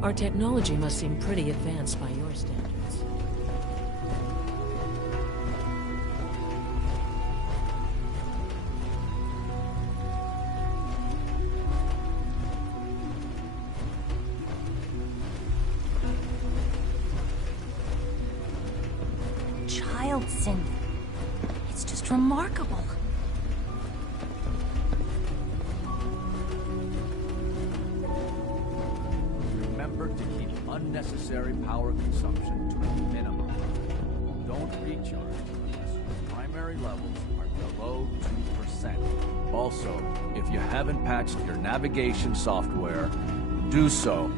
Our technology must seem pretty advanced by your standards. Child synth. It's just remarkable. Remember to keep unnecessary power consumption to a minimum. Don't recharge unless your primary levels are below 2%. Also, if you haven't patched your navigation software, do so.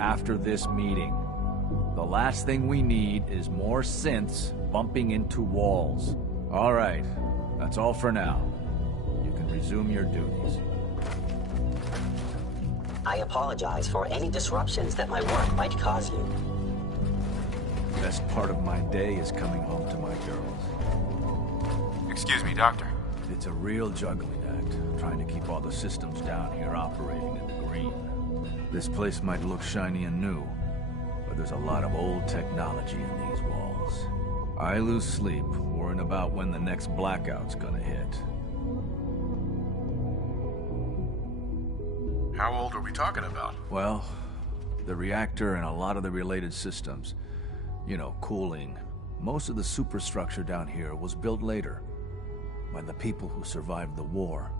After this meeting, the last thing we need is more synths bumping into walls. All right, that's all for now. You can resume your duties. I apologize for any disruptions that my work might cause you. Best part of my day is coming home to my girls. Excuse me, Doctor. It's a real juggling act, trying to keep all the systems down here operating in the green. This place might look shiny and new, but there's a lot of old technology in these walls. I lose sleep worrying about when the next blackout's gonna hit. How old are we talking about? Well, the reactor and a lot of the related systems. You know, cooling. Most of the superstructure down here was built later, by the people who survived the war.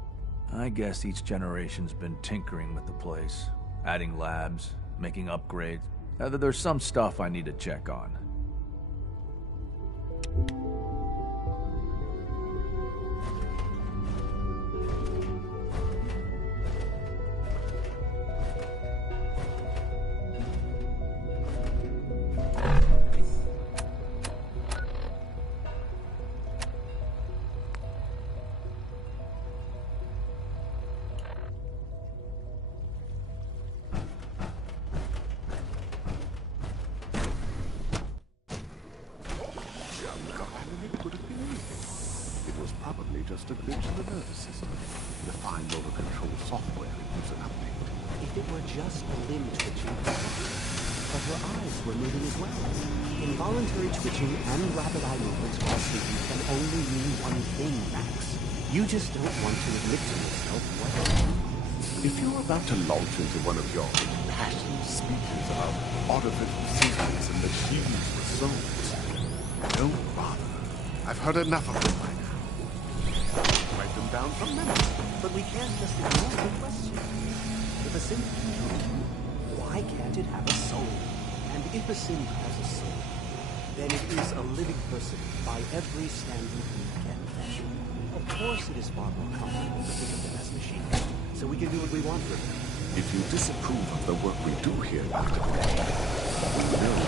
I guess each generation's been tinkering with the place, adding labs, making upgrades. There's some stuff I need to check on. Just a glitch in the nervous system. The fine motor control software needs an update. If it were just a limb twitching, but her eyes were moving as well. Involuntary twitching and rapid eye movements while sleeping can only mean one thing, Max. You just don't want to admit to yourself what it is. If you're about to launch into one of your passionate speeches of artificial systems and machines with souls, don't bother. I've heard enough of them by now. Write them down from memory. But we can't just ignore the question. If a synth can dream, why can't it have a soul? And if a synth has a soul, then it is a living person by every standard we can measure. Of course it is far more comfortable to think of them as machines, so we can do what we want with them. If you disapprove of the work we do here, Dr. Gray, we will.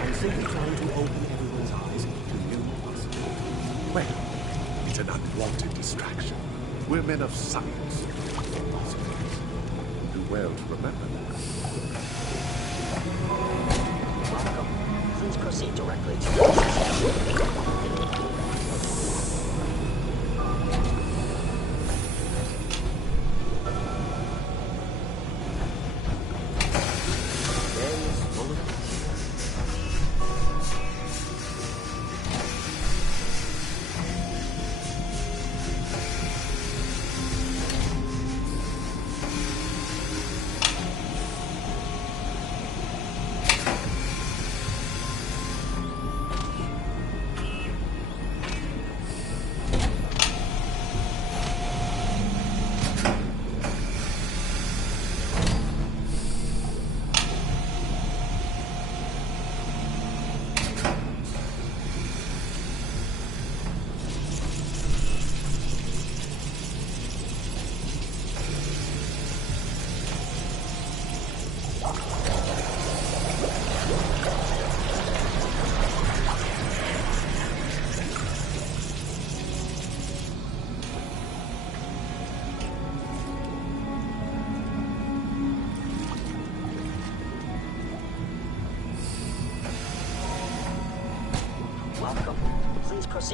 I'm simply trying to open everyone's eyes to new possibilities. Well, it's an unwanted distraction. We're men of science. Do well to remember that. Welcome. Please proceed directly to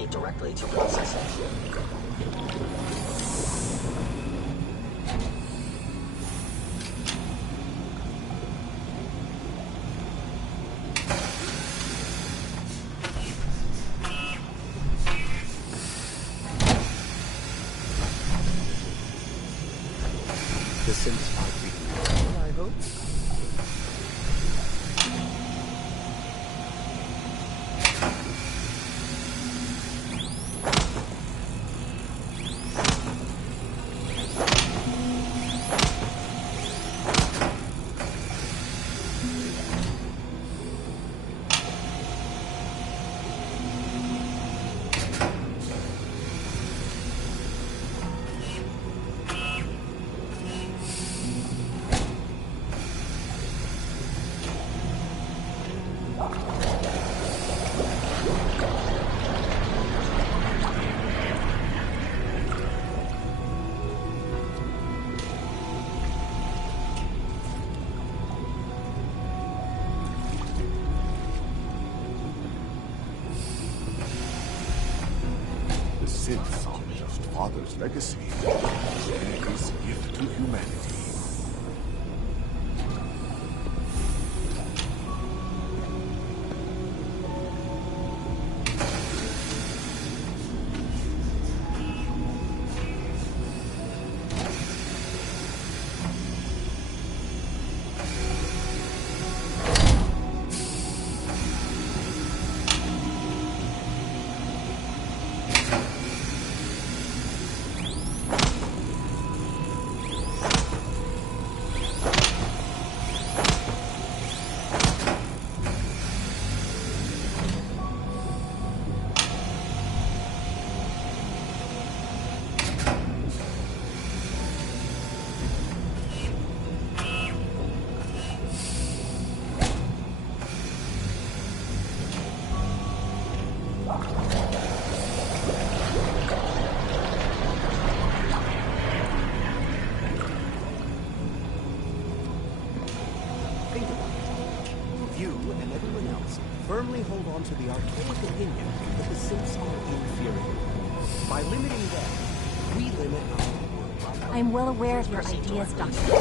communicate directly to processing. The synths are being well, I hope. Synths are just Father's legacy. They're his gift to humanity. Think about it. You and everyone else firmly hold on to the archaic opinion that the synths are inferior. By limiting them, we limit our world. I am well aware of your ideas, Doctor.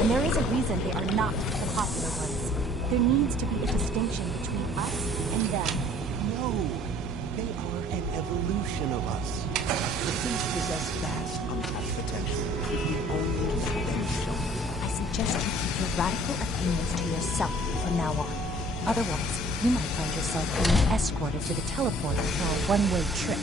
And there is a reason they are not the popular ones. There needs to be a distinction between us and them. No, they are an evolution of us. The synths possess vast untapped potential if we only let them show it. I suggest you keep your radical opinions to yourself from now on. Otherwise, you might find yourself being escorted to the teleporter for a one-way trip.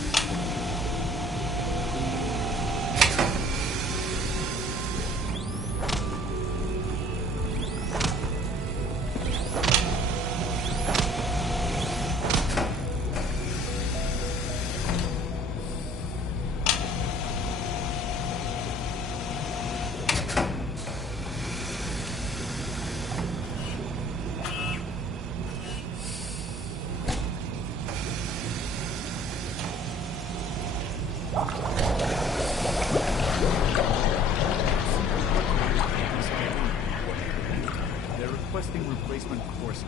They're requesting replacement courses.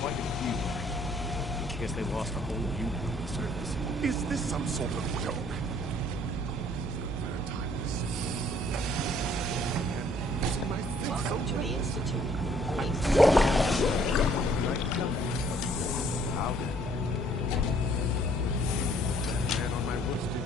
Quite a few. Guess they lost a whole unit on the surface. Is this some sort of joke? They're timeless. And using my fifth Welcome to the Institute. How then? Man on my worst day.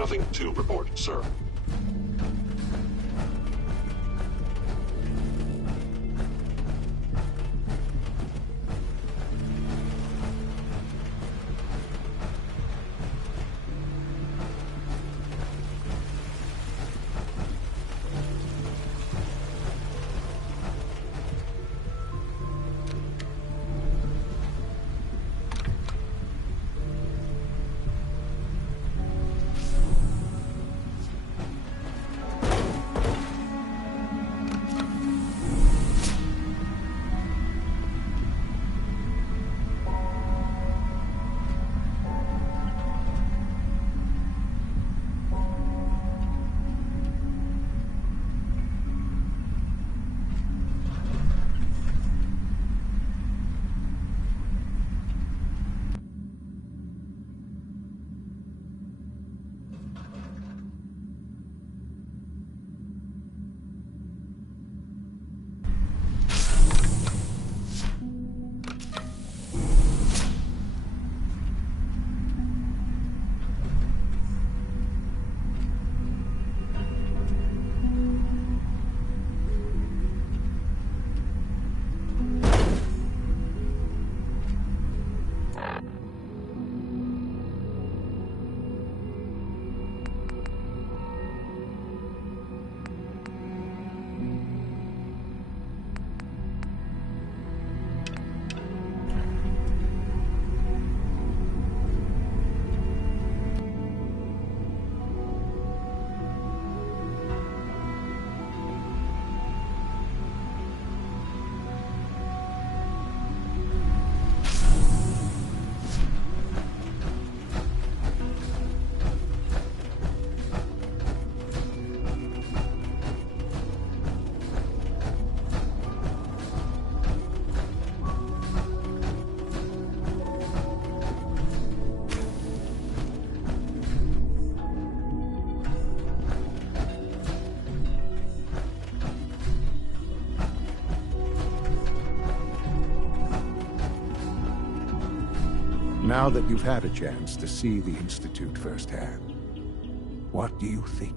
Nothing to report, sir. Now that you've had a chance to see the Institute firsthand, what do you think?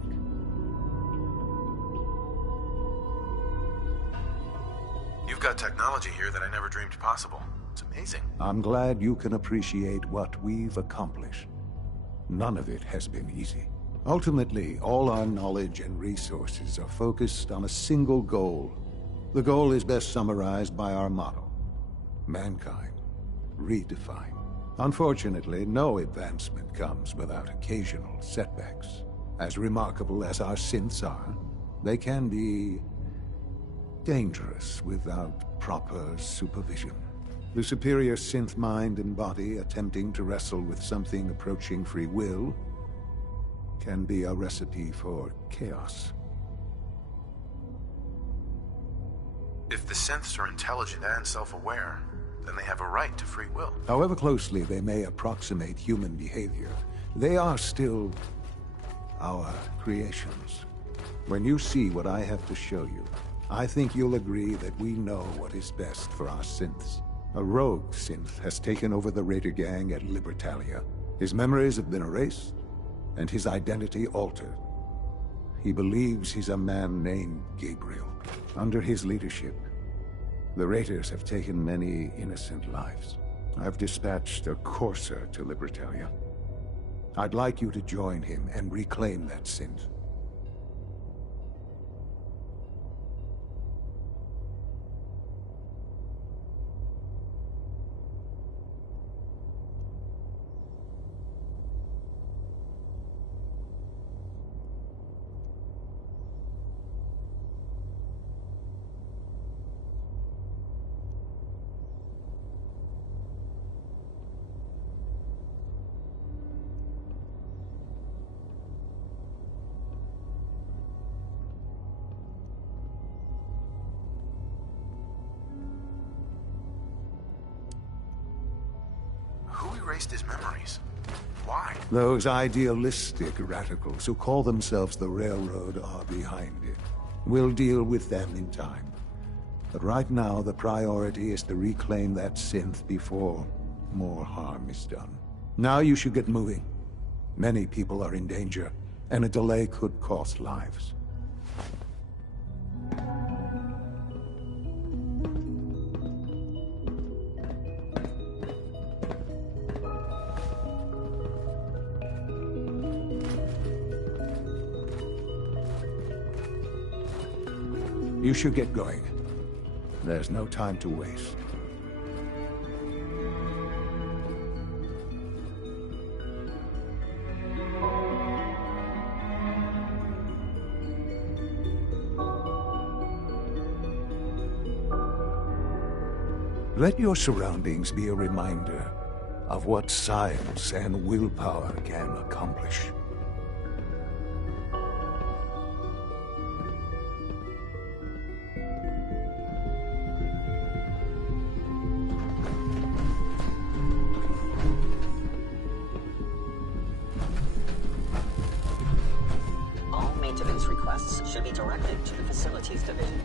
You've got technology here that I never dreamed possible. It's amazing. I'm glad you can appreciate what we've accomplished. None of it has been easy. Ultimately, all our knowledge and resources are focused on a single goal. The goal is best summarized by our motto: mankind redefined. Unfortunately, no advancement comes without occasional setbacks. As remarkable as our synths are, they can be dangerous without proper supervision. The superior synth mind and body attempting to wrestle with something approaching free will can be a recipe for chaos. If the synths are intelligent and self-aware, then they have a right to free will. However closely they may approximate human behavior, they are still our creations. When you see what I have to show you, I think you'll agree that we know what is best for our synths. A rogue synth has taken over the Raider gang at Libertalia. His memories have been erased, and his identity altered. He believes he's a man named Gabriel. Under his leadership, the Raiders have taken many innocent lives. I've dispatched a courser to Libertalia. I'd like you to join him and reclaim that synth. Erased his memories. Why? Those idealistic radicals who call themselves the Railroad are behind it. We'll deal with them in time. But right now, the priority is to reclaim that synth before more harm is done. Now you should get moving. Many people are in danger, and a delay could cost lives. You should get going. There's no time to waste. Let your surroundings be a reminder of what science and willpower can accomplish. All maintenance requests should be directed to the Facilities Division.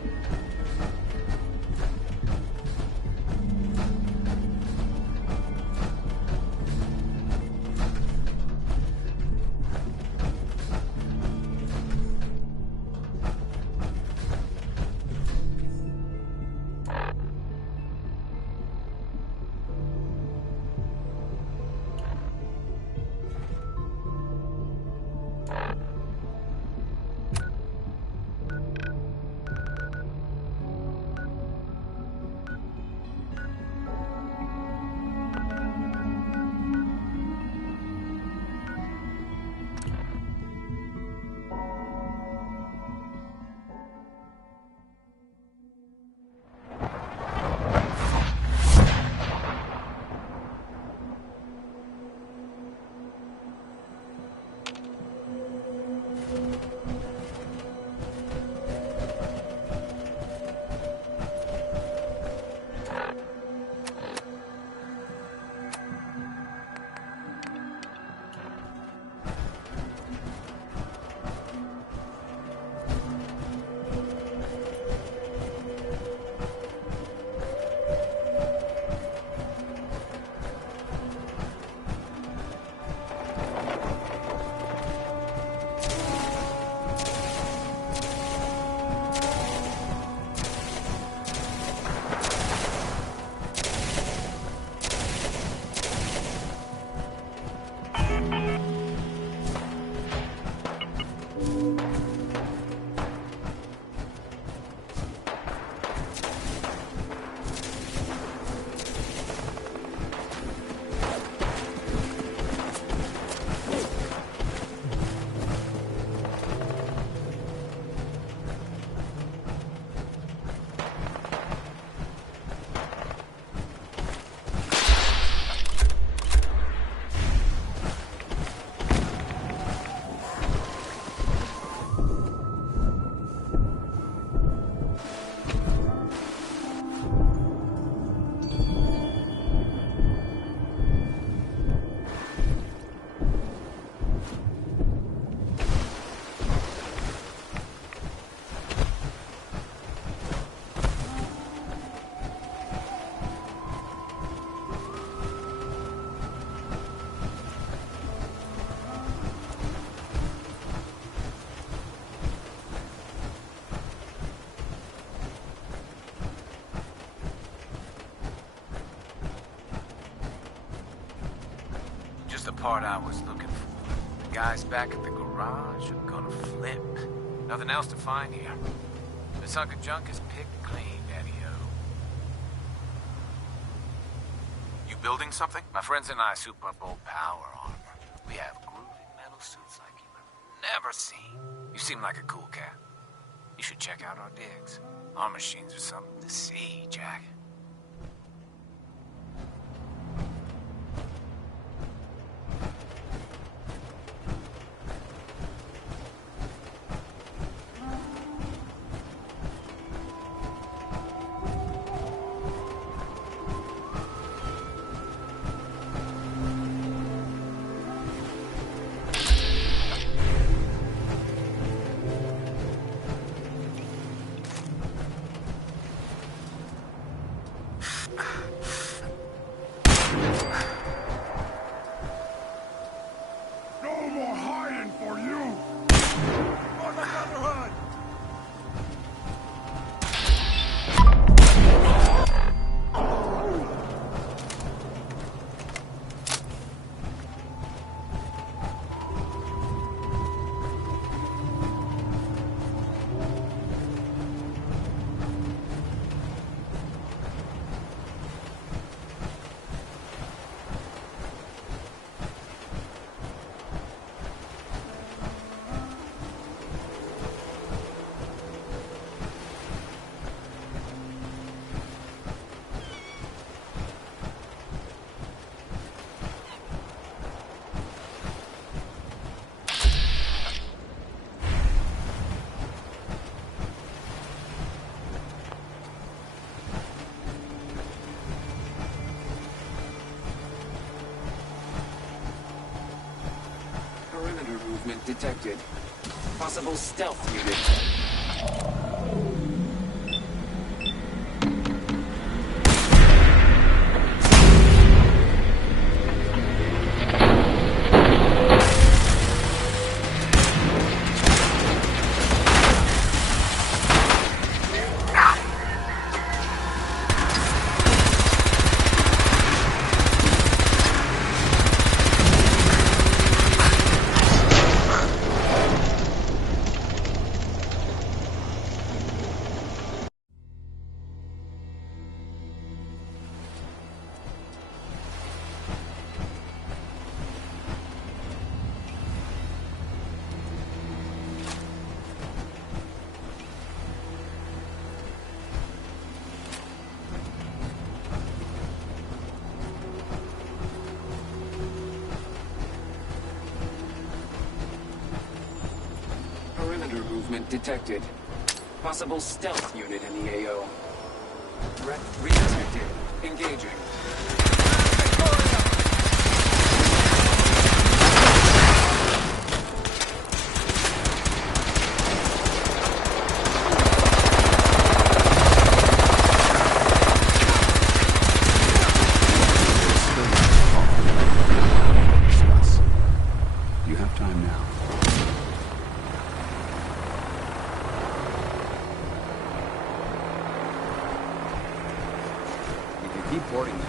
The part I was looking for. The guys back at the garage are gonna flip. Nothing else to find here. This hunk of junk is picked clean, Daddy-o. You building something? My friends and I soup up old power armor. We have groovy metal suits like you've never seen. You seem like a cool cat. You should check out our digs. Our machines are something to see, Jack. No! movement detected. Possible stealth unit. Perimeter movement detected. Possible stealth unit in the AO. Threat redetected. Engaging. You have time now. Keep boarding me.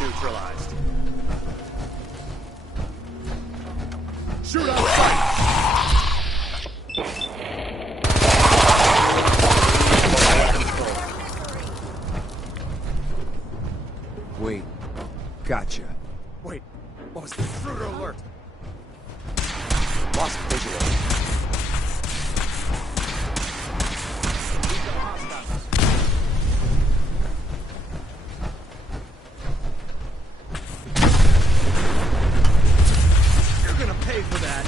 Neutralized. Shoot on sight! Wait. Gotcha. Wait, what was this? Intruder alert! Lost visual. Pay for that.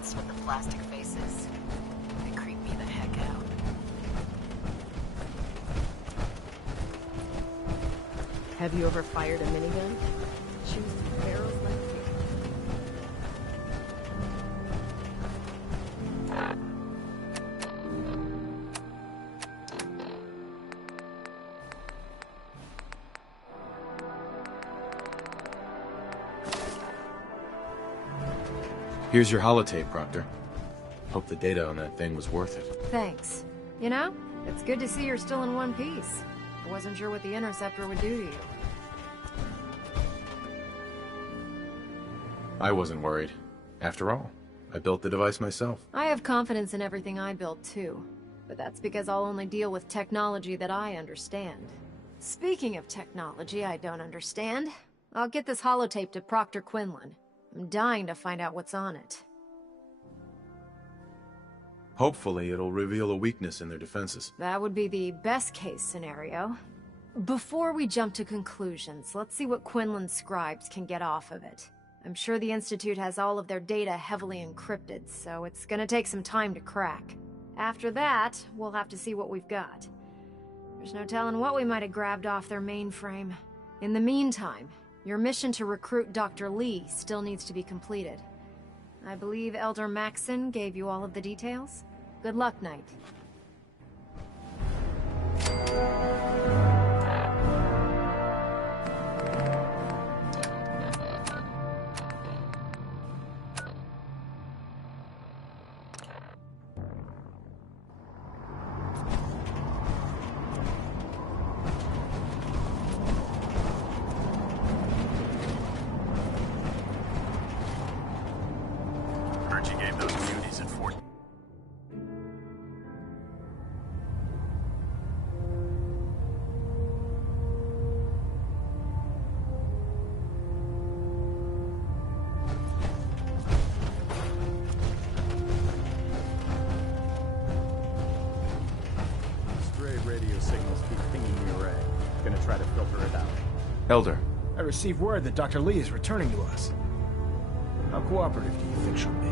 Mutants with the plastic faces. They creep me the heck out. Have you ever fired a minigun? Shoot barrels like you. Here's your holotape, Proctor. Hope the data on that thing was worth it. Thanks. You know, it's good to see you're still in one piece. I wasn't sure what the Interceptor would do to you. I wasn't worried. After all, I built the device myself. I have confidence in everything I build, too. But that's because I'll only deal with technology that I understand. Speaking of technology I don't understand, I'll get this holotape to Proctor Quinlan. I'm dying to find out what's on it. Hopefully, it'll reveal a weakness in their defenses. That would be the best-case scenario. Before we jump to conclusions, let's see what Quinlan's scribes can get off of it. I'm sure the Institute has all of their data heavily encrypted, so it's gonna take some time to crack. After that, we'll have to see what we've got. There's no telling what we might have grabbed off their mainframe. In the meantime, your mission to recruit Dr. Lee still needs to be completed. I believe Elder Maxson gave you all of the details? Good luck, Knight. Heard you gave those beauties at Fort. Stray radio signals keep pinging the array. Gonna try to filter it out. Elder. I received word that Dr. Lee is returning to us. How cooperative do you think she'll be?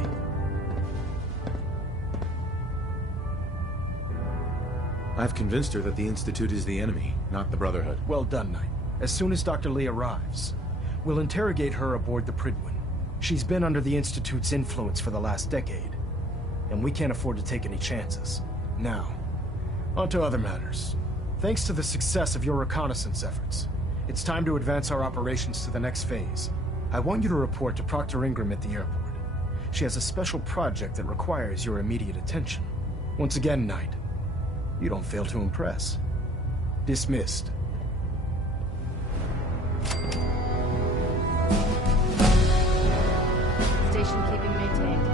I've convinced her that the Institute is the enemy, not the Brotherhood. Well done, Knight. As soon as Dr. Lee arrives, we'll interrogate her aboard the Prydwen. She's been under the Institute's influence for the last decade, and we can't afford to take any chances. Now, on to other matters. Thanks to the success of your reconnaissance efforts, it's time to advance our operations to the next phase. I want you to report to Proctor Ingram at the airport. She has a special project that requires your immediate attention. Once again, Knight, you don't fail to impress. Dismissed. Station keeping maintained.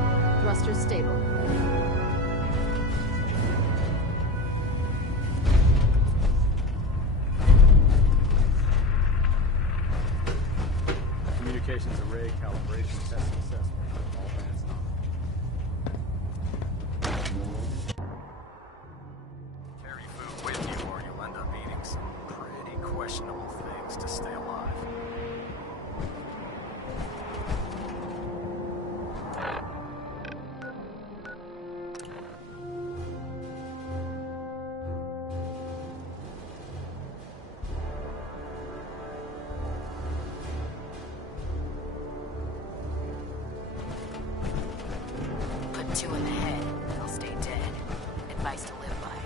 Thrusters stable. Communications array calibration test successful. All bands on. Carry food with you or you'll end up eating some pretty questionable things to stay alive. Put 2 in the head, they'll stay dead. Advice to live by.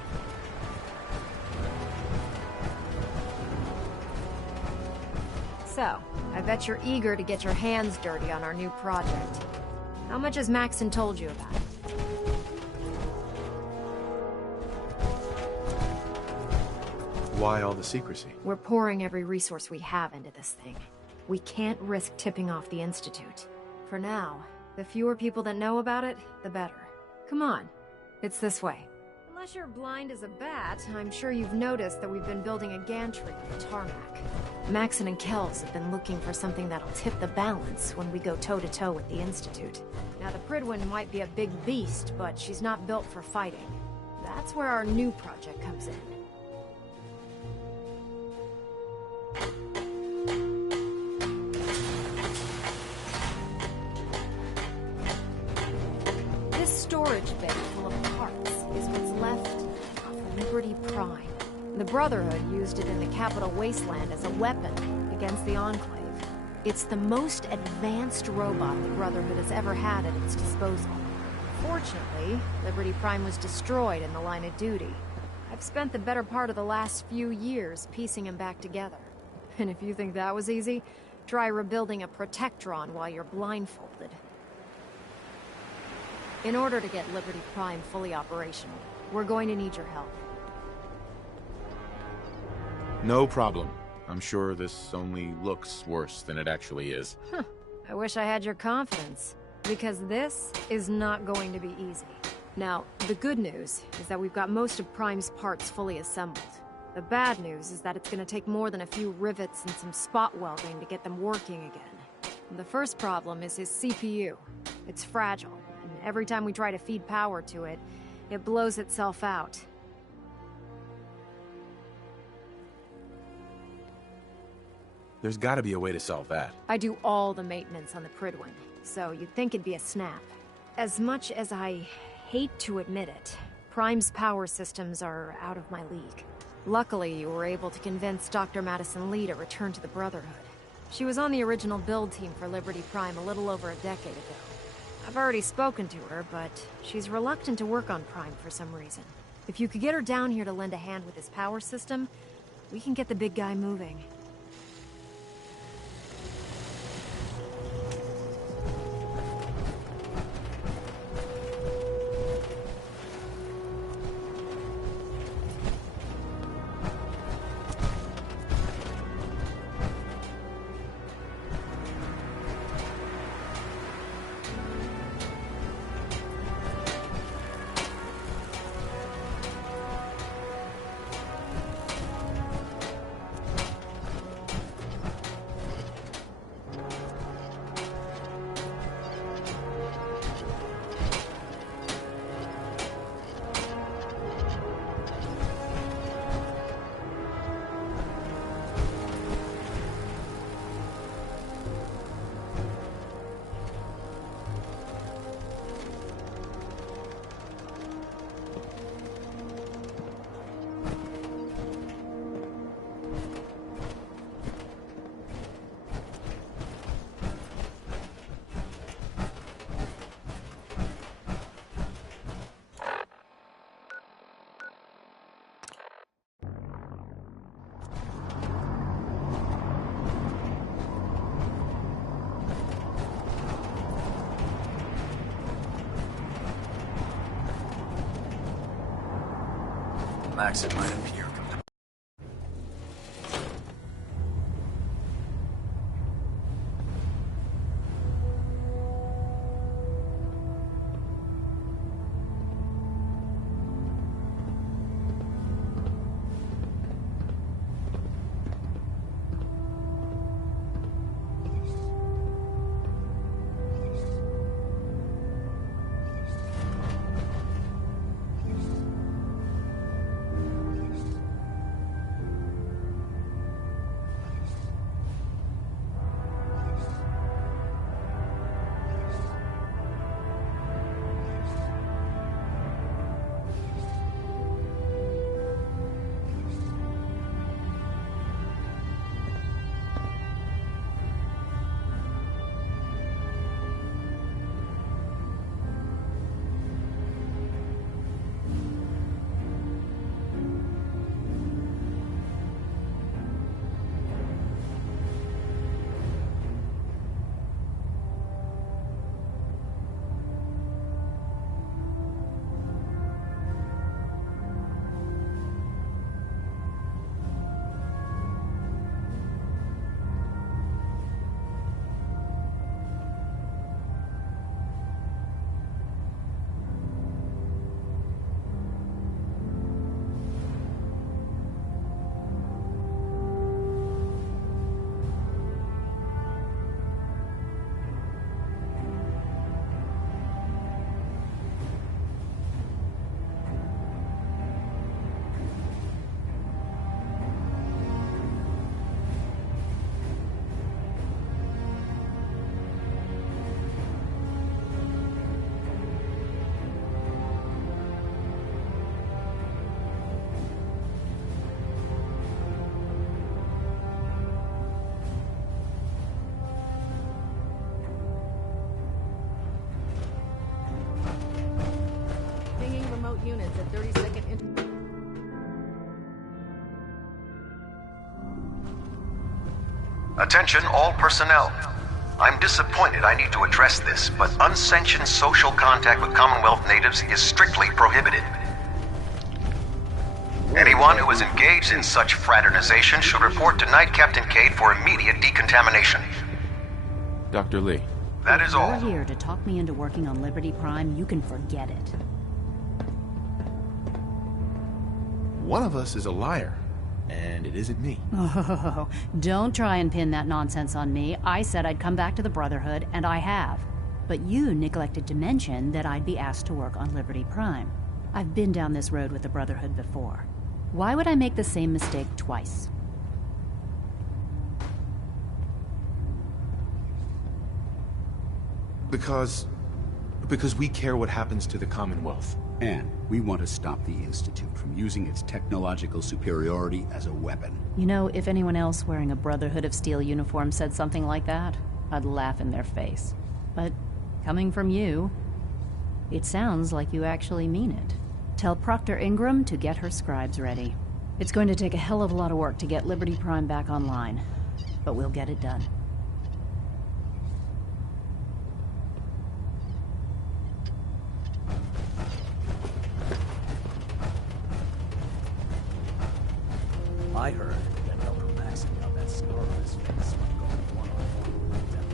So, I bet you're eager to get your hands dirty on our new project. How much has Maxson told you about it? Why all the secrecy? We're pouring every resource we have into this thing. We can't risk tipping off the Institute. For now, the fewer people that know about it, the better. Come on, it's this way. Unless you're blind as a bat, I'm sure you've noticed that we've been building a gantry on the tarmac. Maxson and Kells have been looking for something that'll tip the balance when we go toe-to-toe with the Institute. Now, the Prydwen might be a big beast, but she's not built for fighting. That's where our new project comes in. storage bay full of parts is what's left of Liberty Prime. The Brotherhood used it in the Capital Wasteland as a weapon against the Enclave. It's the most advanced robot the Brotherhood has ever had at its disposal. Fortunately, Liberty Prime was destroyed in the line of duty. I've spent the better part of the last few years piecing him back together. And if you think that was easy, try rebuilding a Protectron while you're blindfolded. In order to get Liberty Prime fully operational, we're going to need your help. No problem. I'm sure this only looks worse than it actually is. Huh. I wish I had your confidence, because this is not going to be easy. Now, the good news is that we've got most of Prime's parts fully assembled. The bad news is that it's going to take more than a few rivets and some spot welding to get them working again. The first problem is his CPU. It's fragile, and every time we try to feed power to it, it blows itself out. There's gotta be a way to solve that. I do all the maintenance on the Prydwen, so you'd think it'd be a snap. As much as I hate to admit it, Prime's power systems are out of my league. Luckily, you were able to convince Dr. Madison Lee to return to the Brotherhood. She was on the original build team for Liberty Prime a little over a decade ago. I've already spoken to her, but she's reluctant to work on Prime for some reason. If you could get her down here to lend a hand with his power system, we can get the big guy moving. Maxim might appear. It's a 30-second Attention all personnel. I'm disappointed I need to address this, but unsanctioned social contact with Commonwealth natives is strictly prohibited. Anyone who is engaged in such fraternization should report to Knight Captain Cade for immediate decontamination. Dr. Lee. That is all. If you're here to talk me into working on Liberty Prime, you can forget it. One of us is a liar, and it isn't me. Oh, don't try and pin that nonsense on me. I said I'd come back to the Brotherhood, and I have. But you neglected to mention that I'd be asked to work on Liberty Prime. I've been down this road with the Brotherhood before. Why would I make the same mistake twice? Because we care what happens to the Commonwealth. And we want to stop the Institute from using its technological superiority as a weapon. You know, if anyone else wearing a Brotherhood of Steel uniform said something like that, I'd laugh in their face. But coming from you, it sounds like you actually mean it. Tell Proctor Ingram to get her scribes ready. It's going to take a hell of a lot of work to get Liberty Prime back online, but we'll get it done. I heard that Elder Maxing got that scar on his face by going one-on-one with the devil.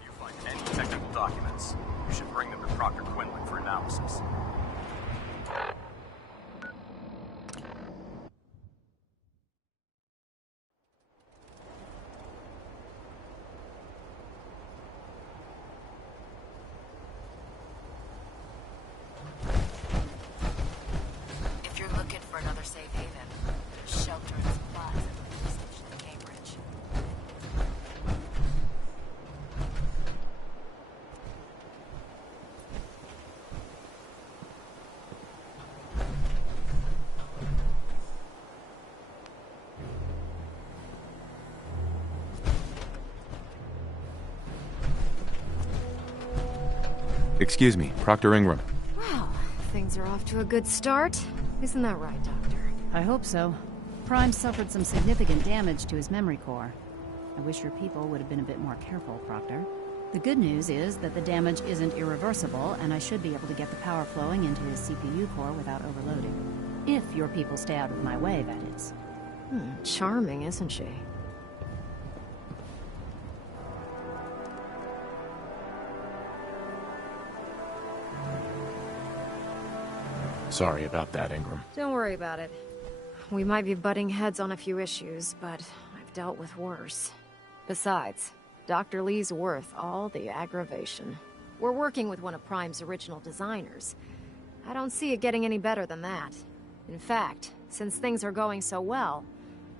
If you find any technical documents, you should bring them to Proctor Quinlan for analysis. If you're looking for another safe haven, there's shelter and supplies at the police station in Cambridge. Excuse me, Proctor Ingram. Well, things are off to a good start. Isn't that right, Doctor? I hope so. Prime suffered some significant damage to his memory core. I wish your people would have been a bit more careful, Proctor. The good news is that the damage isn't irreversible, and I should be able to get the power flowing into his CPU core without overloading. If your people stay out of my way, that is. Charming, isn't she? Sorry about that, Ingram. Don't worry about it. We might be butting heads on a few issues, but I've dealt with worse. Besides, Dr. Lee's worth all the aggravation. We're working with one of Prime's original designers. I don't see it getting any better than that. In fact, since things are going so well,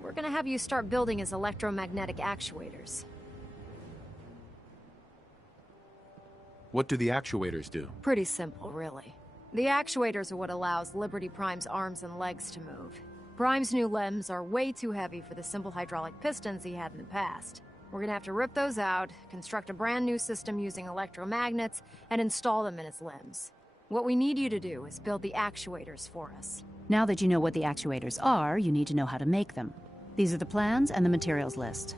we're gonna have you start building his electromagnetic actuators. What do the actuators do? Pretty simple, really. The actuators are what allows Liberty Prime's arms and legs to move. Prime's new limbs are way too heavy for the simple hydraulic pistons he had in the past. We're gonna have to rip those out, construct a brand new system using electromagnets, and install them in his limbs. What we need you to do is build the actuators for us. Now that you know what the actuators are, you need to know how to make them. These are the plans and the materials list.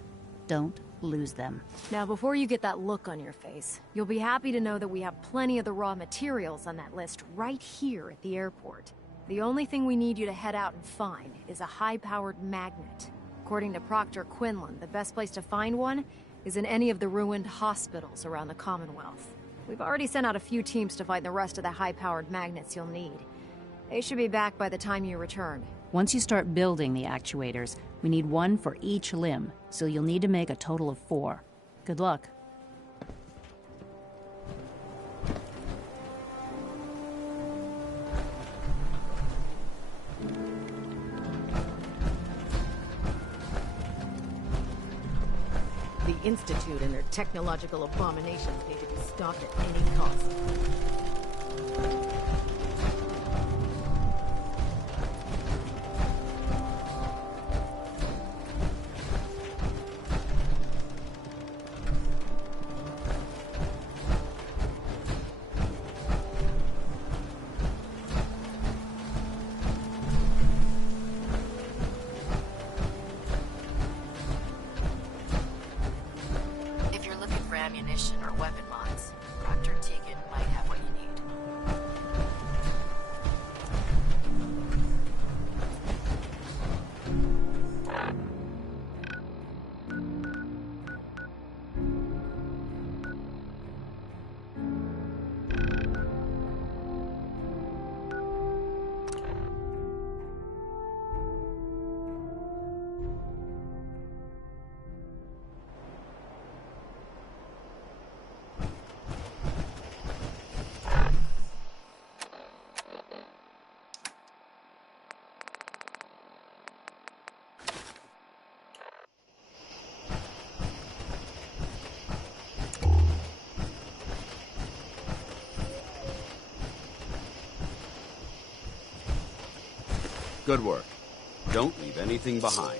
Don't lose them. Now, before you get that look on your face, you'll be happy to know that we have plenty of the raw materials on that list right here at the airport. The only thing we need you to head out and find is a high-powered magnet. According to Proctor Quinlan, the best place to find one is in any of the ruined hospitals around the Commonwealth. We've already sent out a few teams to find the rest of the high-powered magnets you'll need. They should be back by the time you return. Once you start building the actuators, we need one for each limb, so you'll need to make a total of 4. Good luck. The The Institute and their technological abominations need to be stopped at any cost. Ammunition or weapon mods. Dr. Tegan might have what you need. Good work. Don't leave anything behind.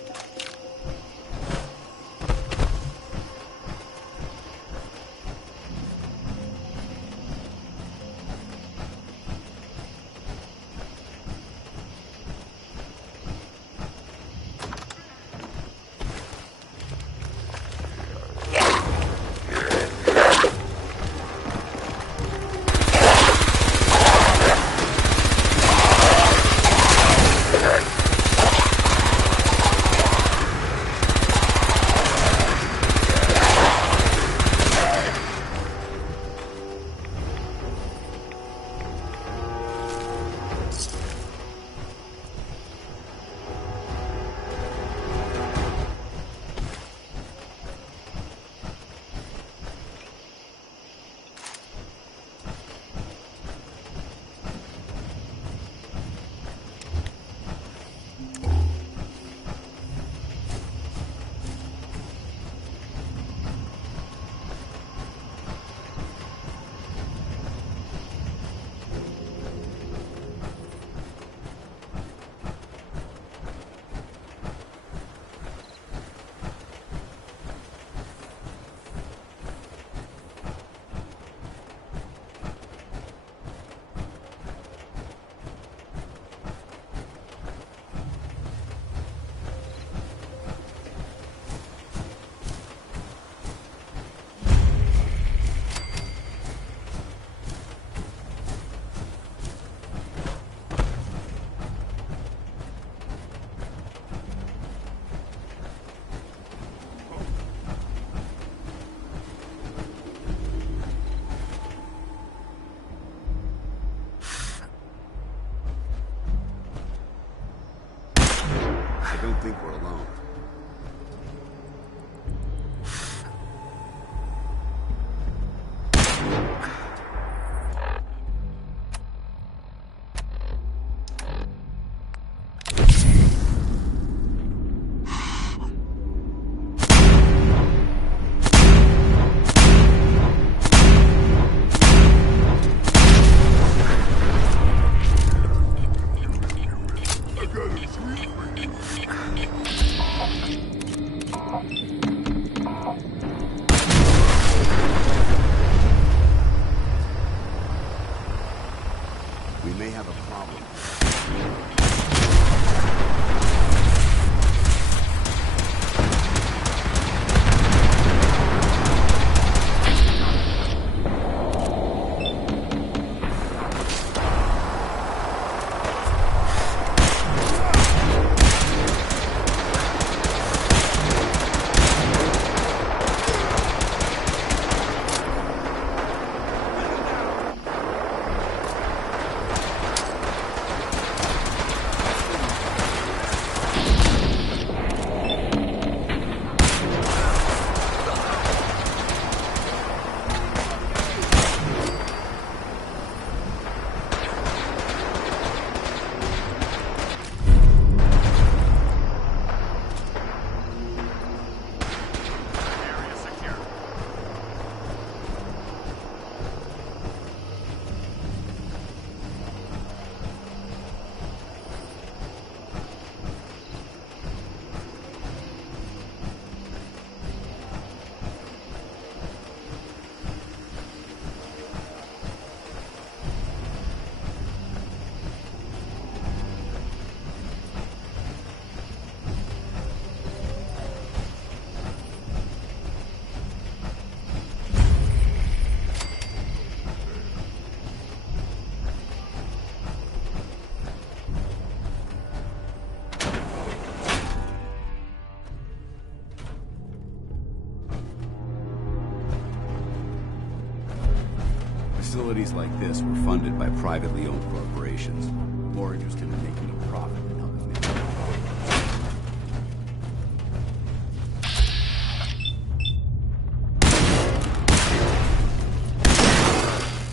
Facilities like this were funded by privately owned corporations, more interested in making a profit than helping them.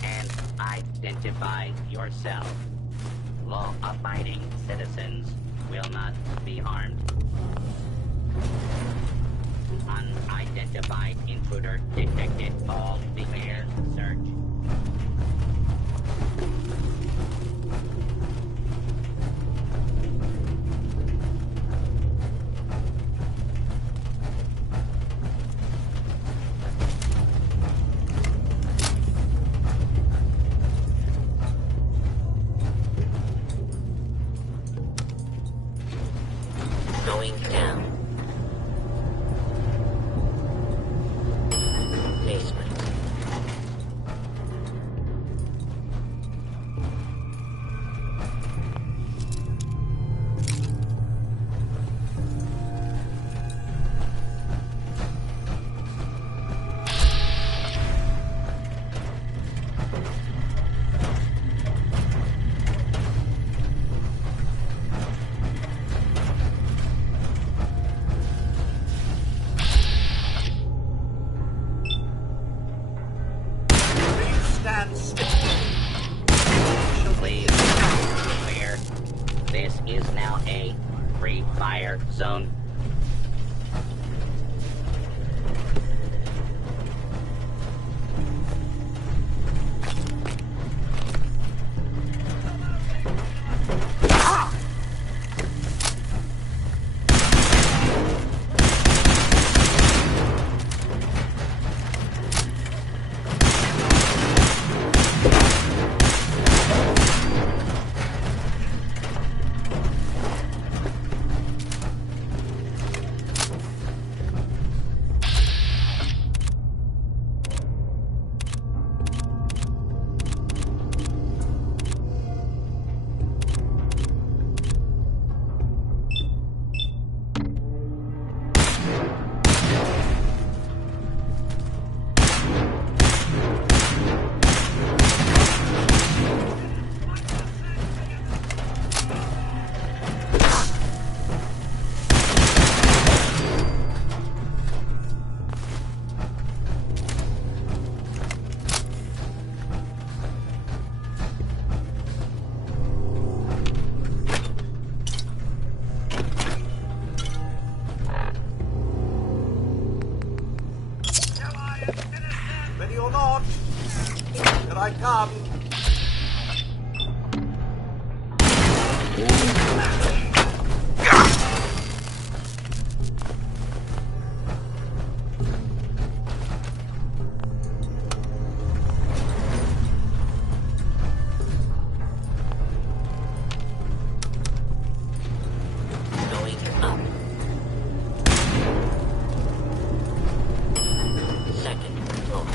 And identify yourself. Law-abiding citizens will not be harmed. Unidentified intruder detected. All clear. Search. Going down. Basement. Stand still. Please, clear. This is now a free fire zone. Ready or not, here I come. Going up. Second floor.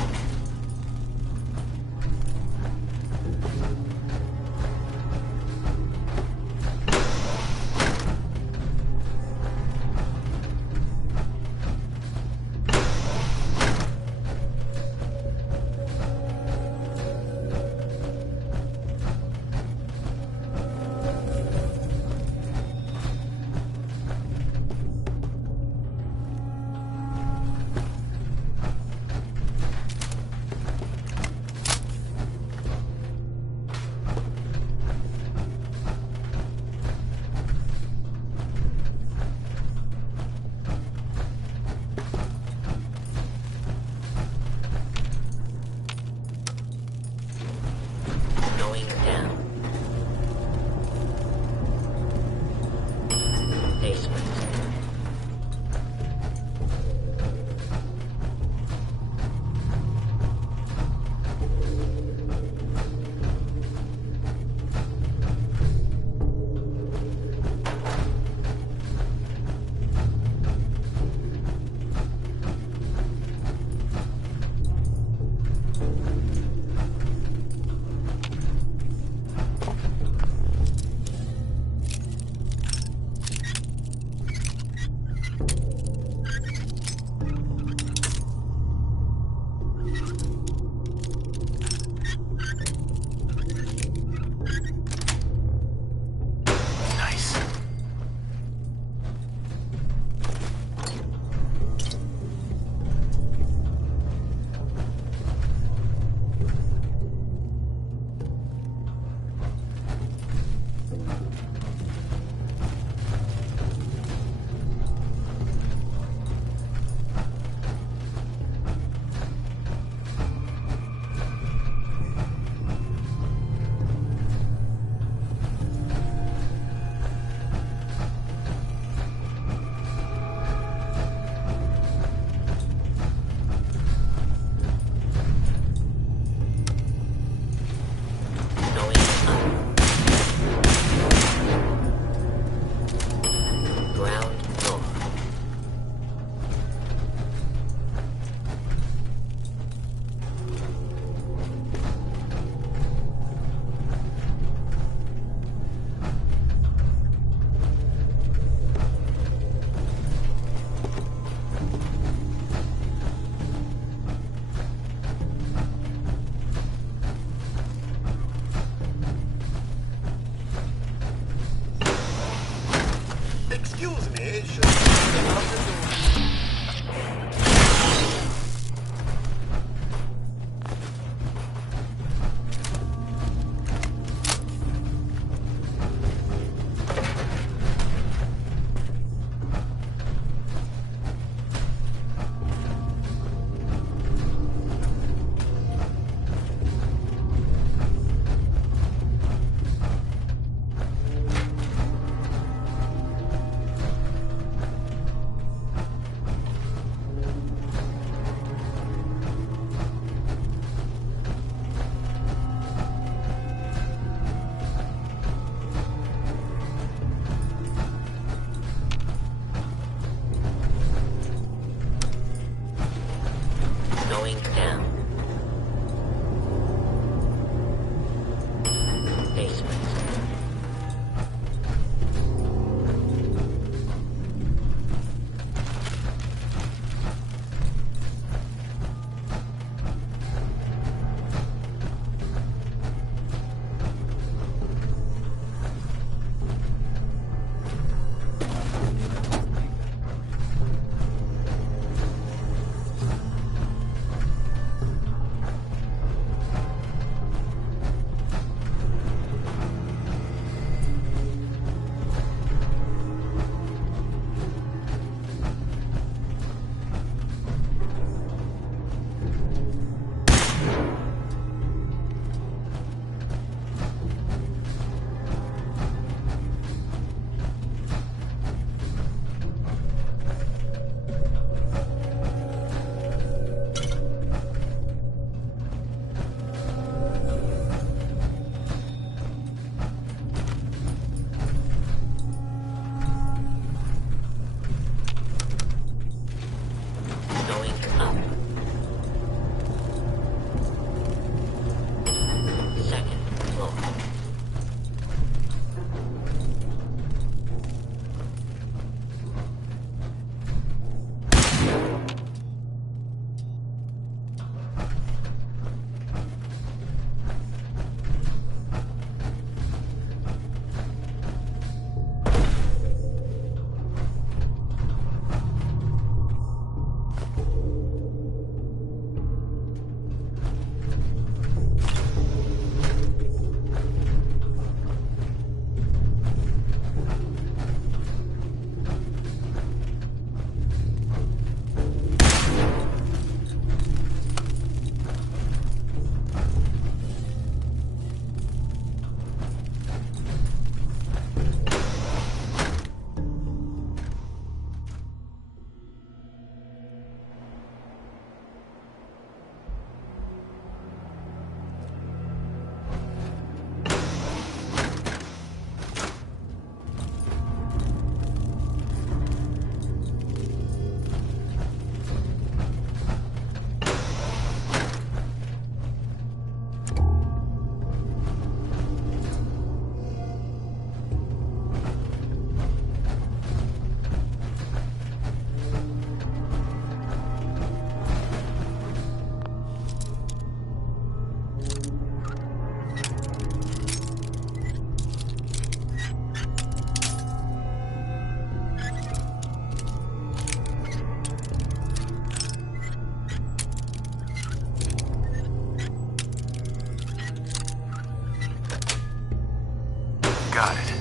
got it.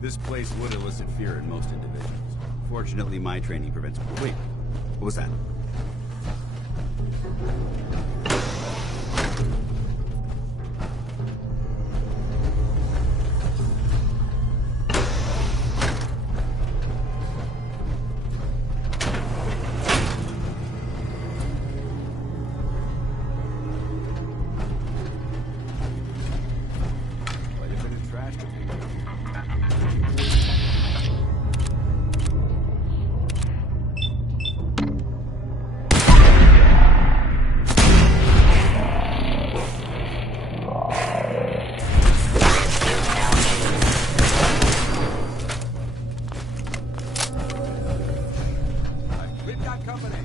This place would elicit fear in most individuals. Fortunately, my training prevents... Wait, what was that? Quite a bit of trash to pick up. We've got company.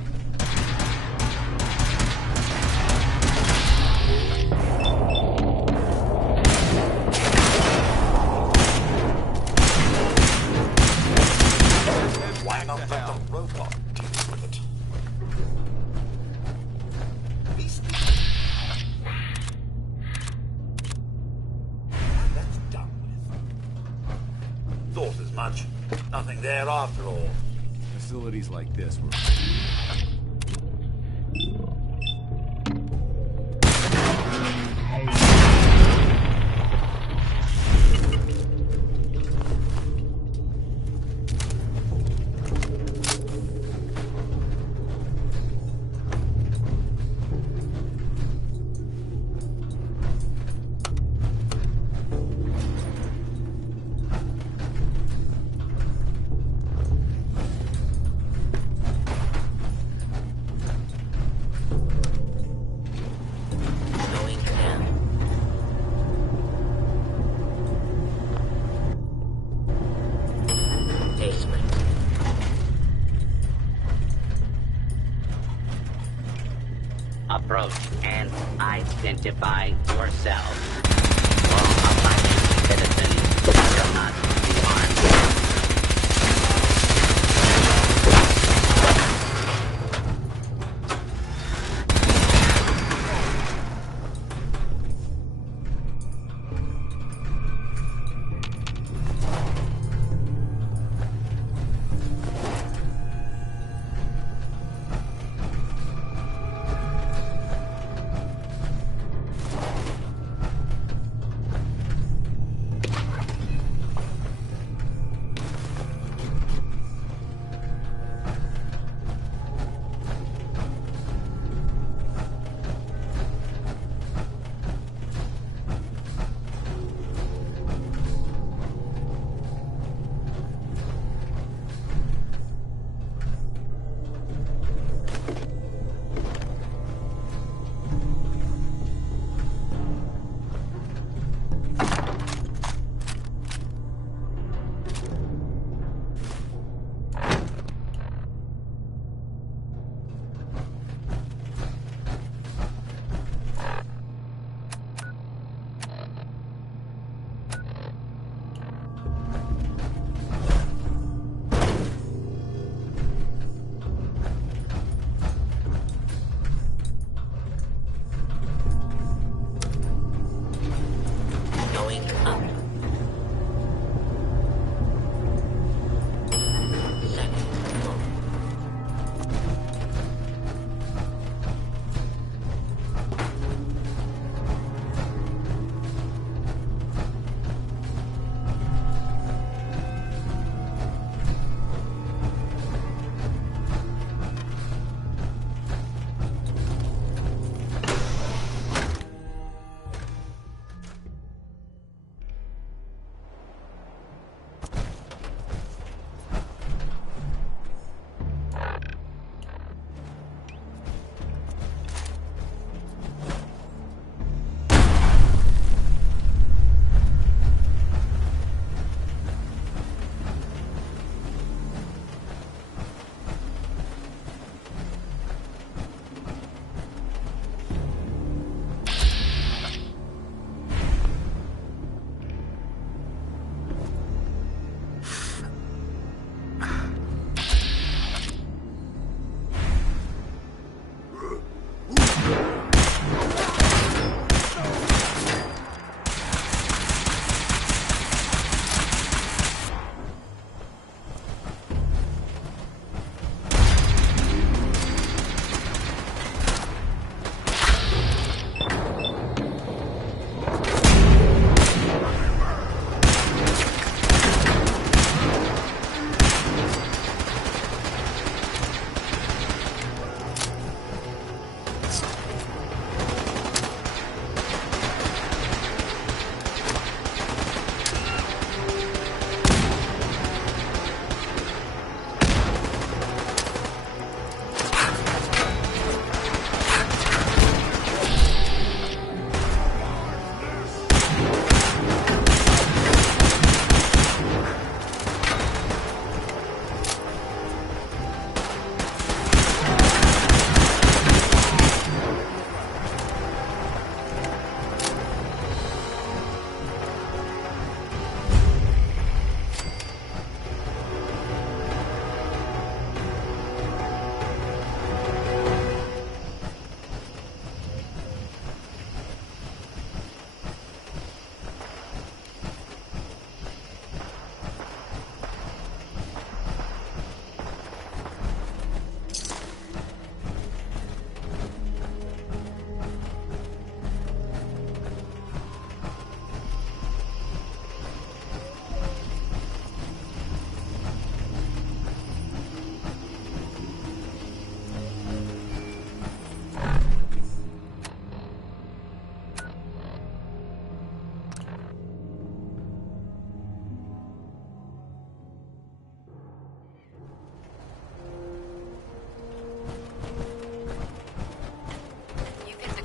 Why not let the robot deal with it? That's done with. Thought as much. Nothing there after all. Facilities like this were... Going down. Basement. Approach and identify yourself. All Apache citizens shall not be harmed.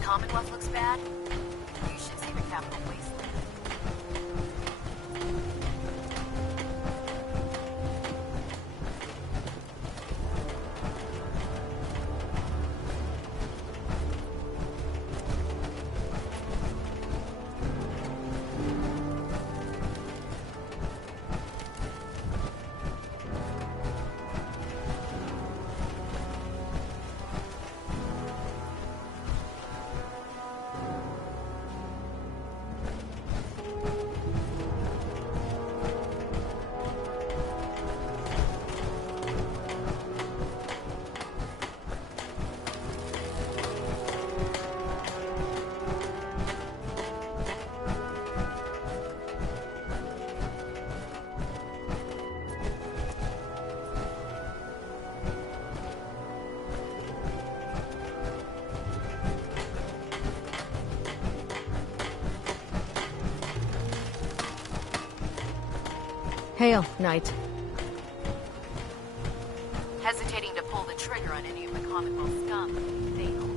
Commonwealth looks bad, you should see the Capitol wasteland. Hail, Knight. Hesitating to pull the trigger on any of the Commonwealth scum would be fatal.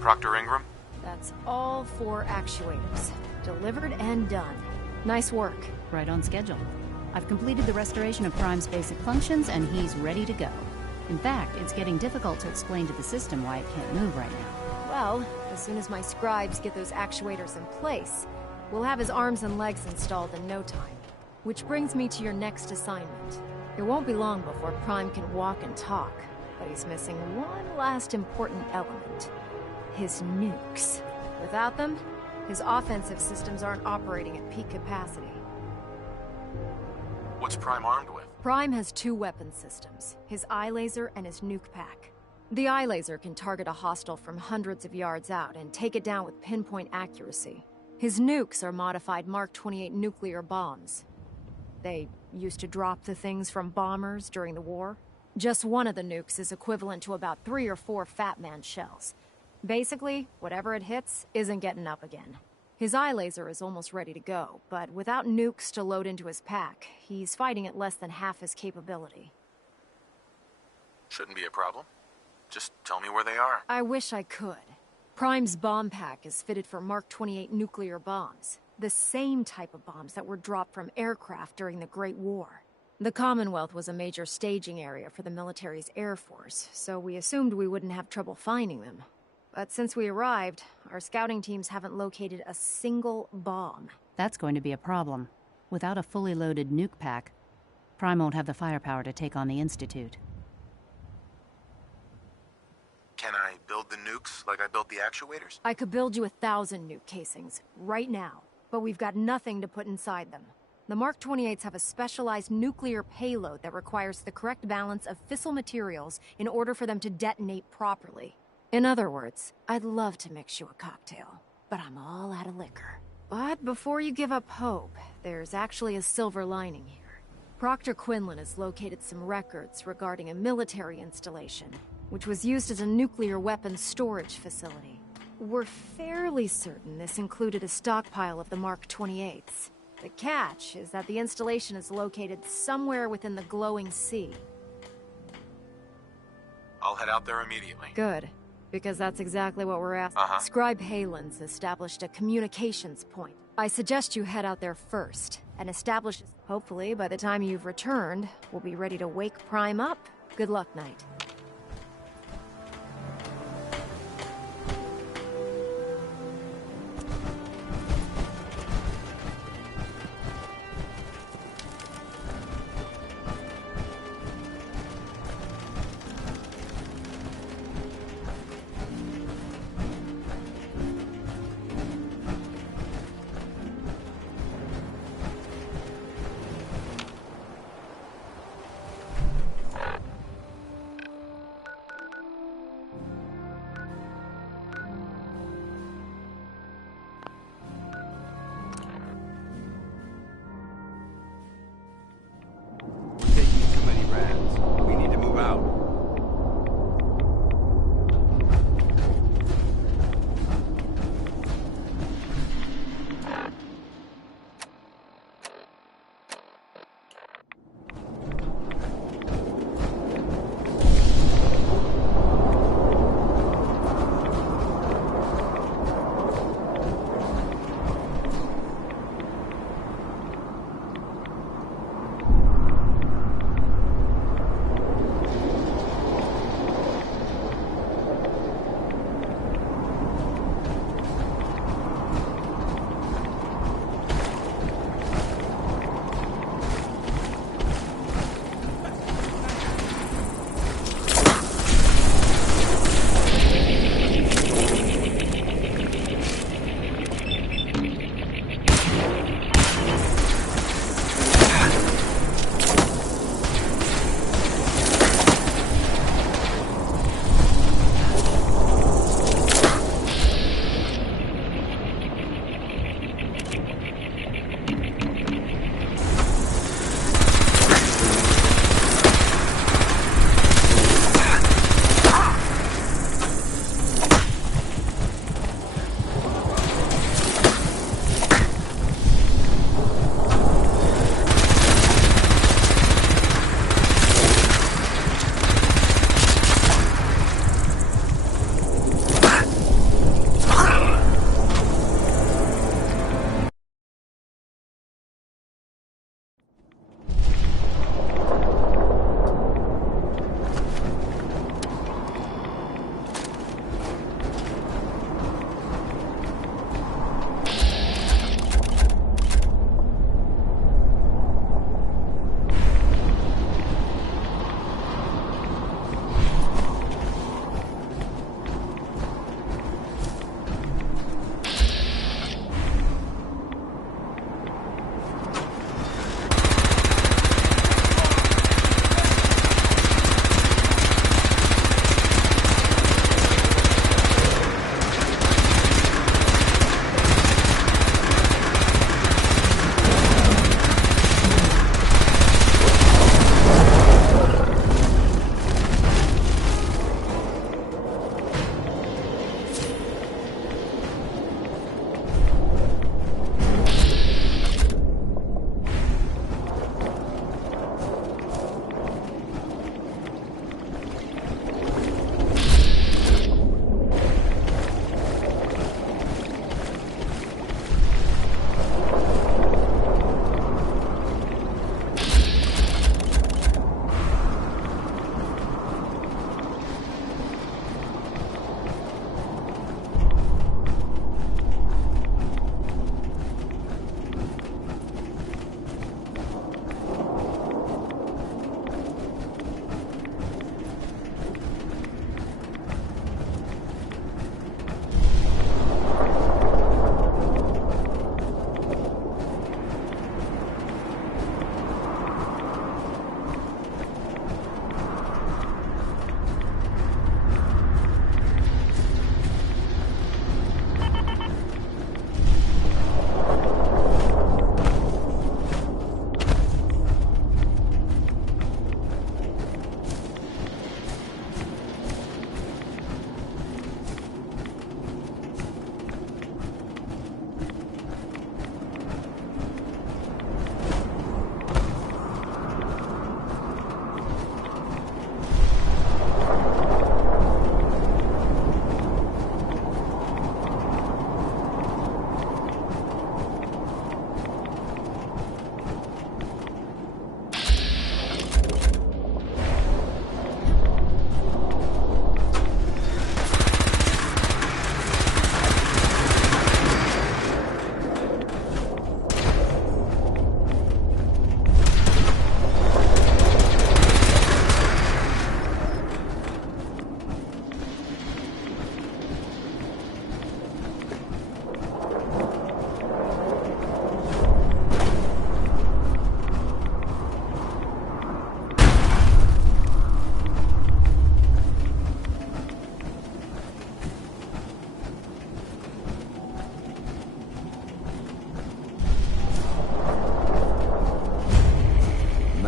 Proctor Ingram? That's all 4 actuators. Delivered and done. Nice work. Right on schedule. I've completed the restoration of Prime's basic functions, and he's ready to go. In fact, it's getting difficult to explain to the system why it can't move right now. Well, as soon as my scribes get those actuators in place, we'll have his arms and legs installed in no time. Which brings me to your next assignment. It won't be long before Prime can walk and talk, but he's missing one last important element. His nukes. Without them, his offensive systems aren't operating at peak capacity. What's Prime armed with? Prime has 2 weapon systems, his eye laser and his nuke pack. The eye laser can target a hostile from hundreds of yards out and take it down with pinpoint accuracy. His nukes are modified Mark 28 nuclear bombs. They used to drop the things from bombers during the war. Just one of the nukes is equivalent to about 3 or 4 Fat Man shells. Basically, whatever it hits isn't getting up again. His eye laser is almost ready to go, but without nukes to load into his pack, he's fighting at less than half his capability. Shouldn't be a problem. Just tell me where they are. I wish I could. Prime's bomb pack is fitted for Mark 28 nuclear bombs, the same type of bombs that were dropped from aircraft during the Great War. The Commonwealth was a major staging area for the military's air force, so we assumed we wouldn't have trouble finding them. But since we arrived, our scouting teams haven't located a single bomb. That's going to be a problem. Without a fully loaded nuke pack, Prime won't have the firepower to take on the Institute. Can I build the nukes like I built the actuators? I could build you 1,000 nuke casings, right now, but we've got nothing to put inside them. The Mark 28s have a specialized nuclear payload that requires the correct balance of fissile materials in order for them to detonate properly. In other words, I'd love to mix you a cocktail, but I'm all out of liquor. But before you give up hope, there's actually a silver lining here. Proctor Quinlan has located some records regarding a military installation, which was used as a nuclear weapons storage facility. We're fairly certain this included a stockpile of the Mark 28s. The catch is that the installation is located somewhere within the glowing sea. I'll head out there immediately. Good, because that's exactly what we're after. Scribe Halen's established a communications point. I suggest you head out there first, and establish... Hopefully, by the time you've returned, we'll be ready to wake Prime up. Good luck, Knight.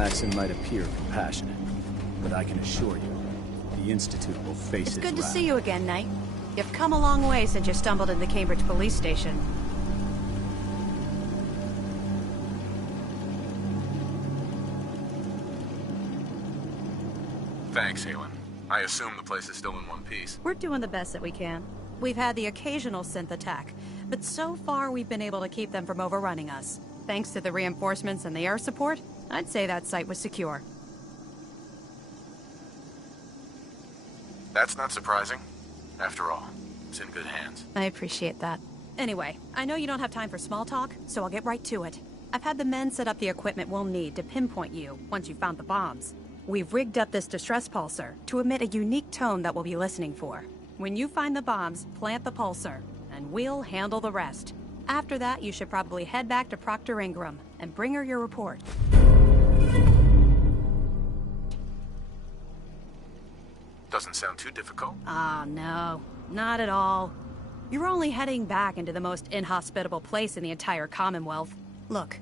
Maxson might appear compassionate, but I can assure you, the Institute will face its Good to wrath. see you again, Knight. You've come a long way since you stumbled in the Cambridge police station. Thanks, Halen. I assume the place is still in one piece. We're doing the best that we can. We've had the occasional synth attack, but so far we've been able to keep them from overrunning us. Thanks to the reinforcements and the air support, I'd say that site was secure. That's not surprising. After all, it's in good hands. I appreciate that. Anyway, I know you don't have time for small talk, so I'll get right to it. I've had the men set up the equipment we'll need to pinpoint you once you've found the bombs. We've rigged up this distress pulsar to emit a unique tone that we'll be listening for. When you find the bombs, plant the pulsar, and we'll handle the rest. After that, you should probably head back to Proctor Ingram and bring her your report. Doesn't sound too difficult. Ah, no. Not at all. You're only heading back into the most inhospitable place in the entire Commonwealth. Look,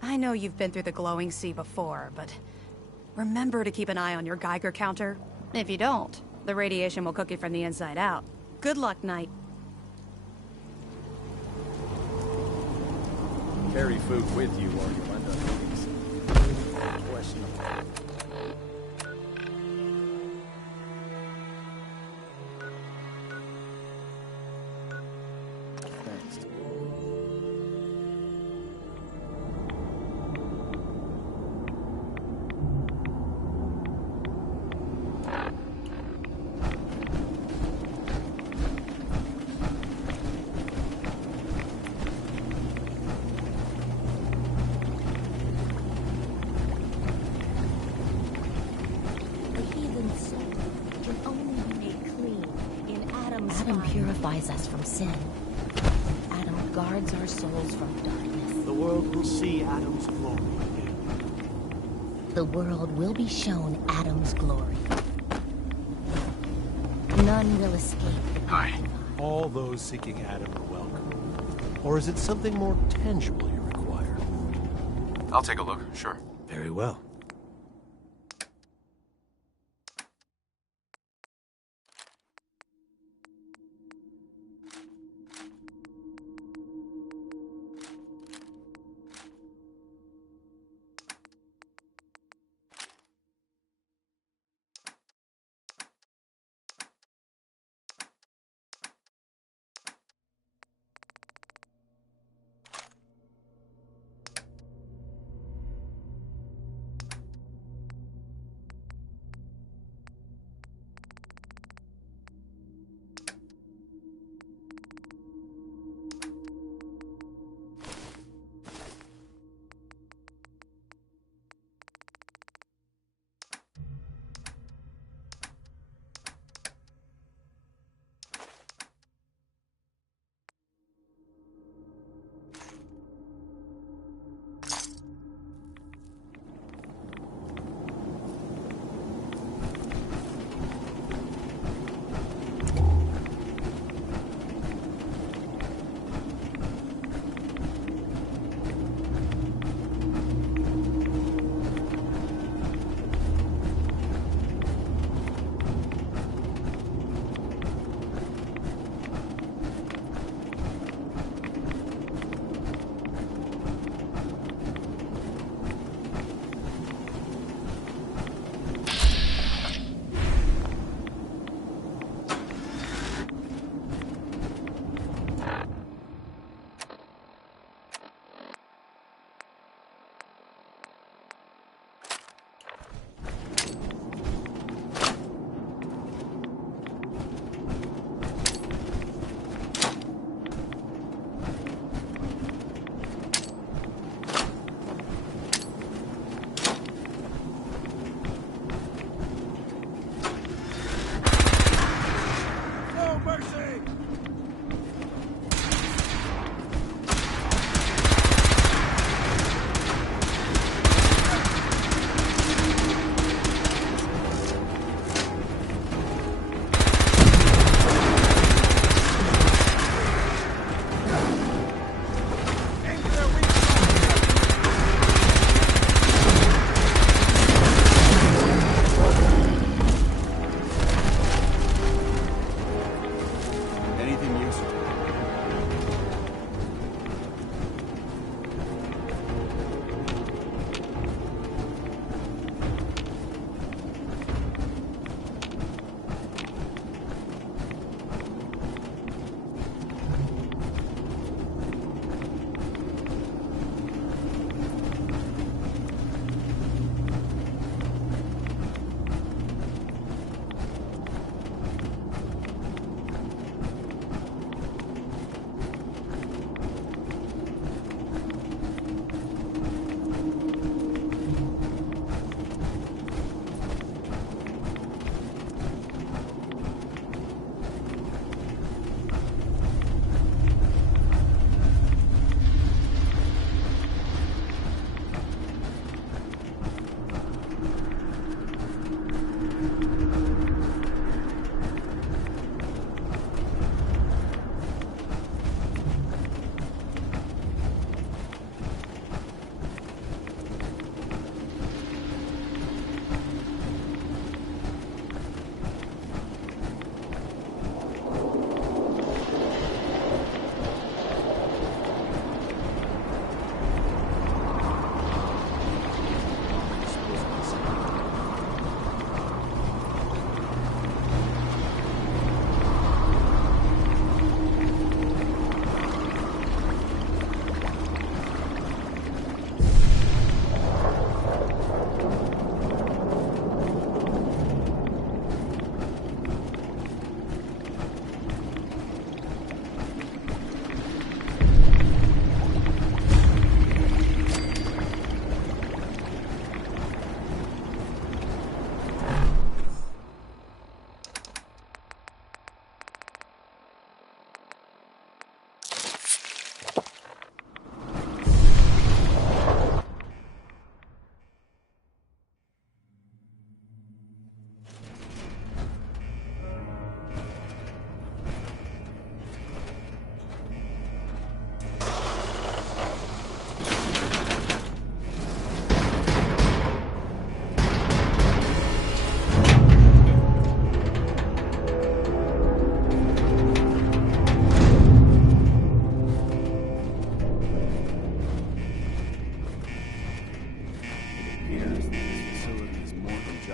I know you've been through the glowing sea before, but remember to keep an eye on your Geiger counter. If you don't, the radiation will cook you from the inside out. Good luck, Knight. Carry food with you or you'll end up eating some questionable. Thanks. Adam purifies us from sin. Adam guards our souls from darkness. The world will see Adam's glory again. The world will be shown Adam's glory. None will escape. Hi. All those seeking Adam are welcome. Or is it something more tangible you require? I'll take a look, sure. Very well.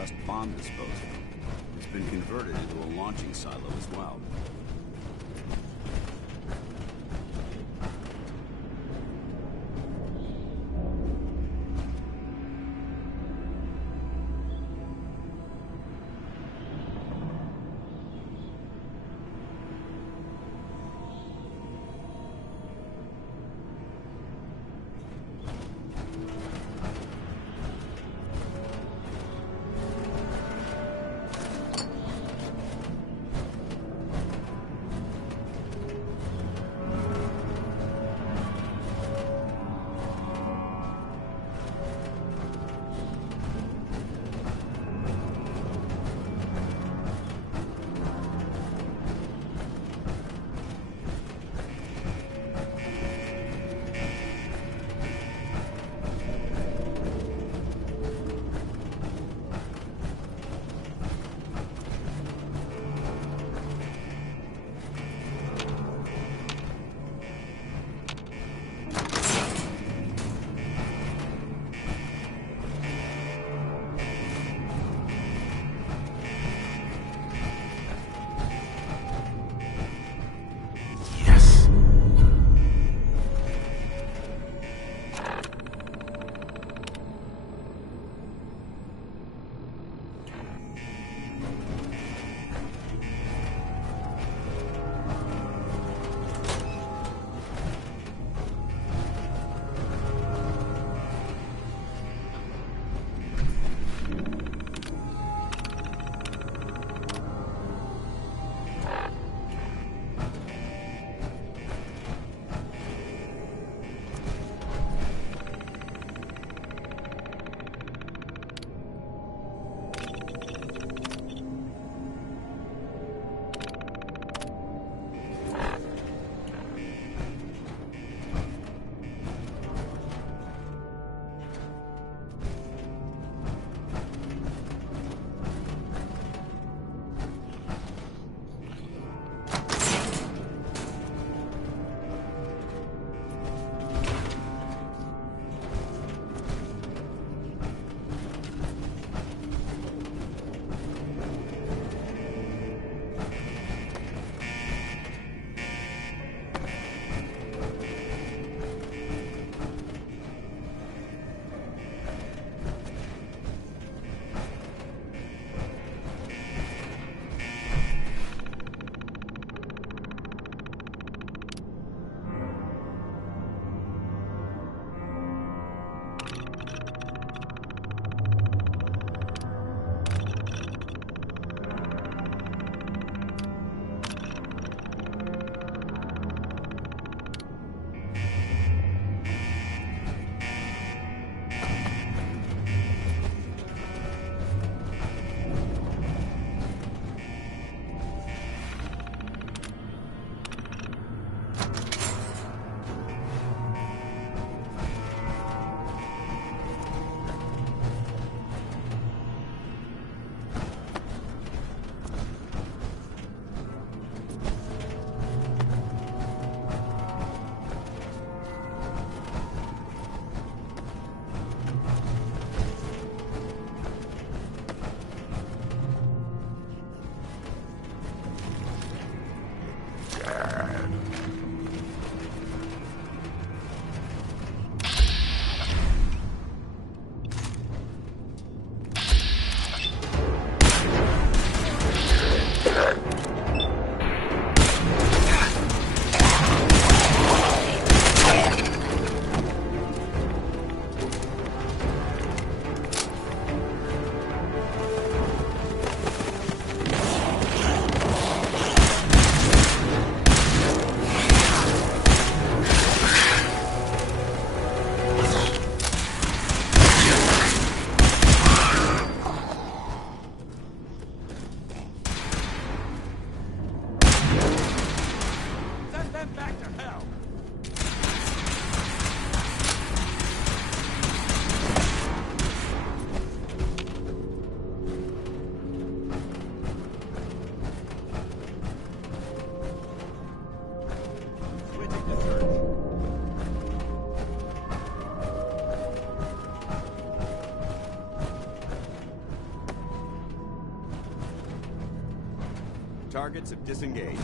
just bomb disposal. It's been converted into a launching silo as well. Targets have disengaged.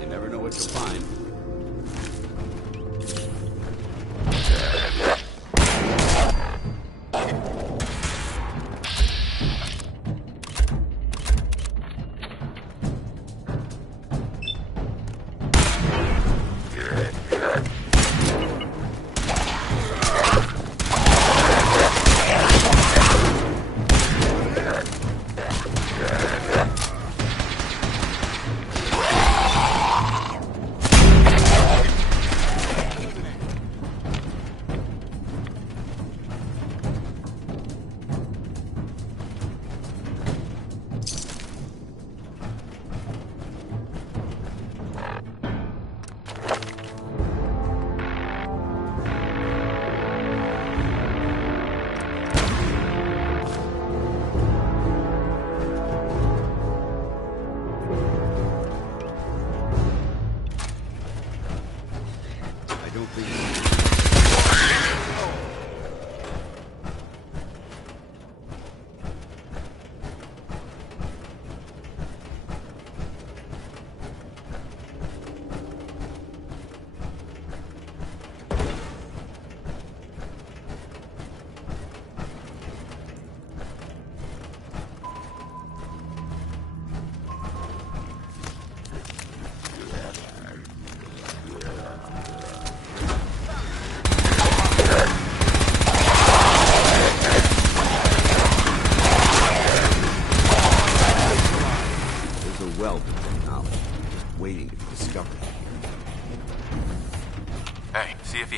You never know what you'll find.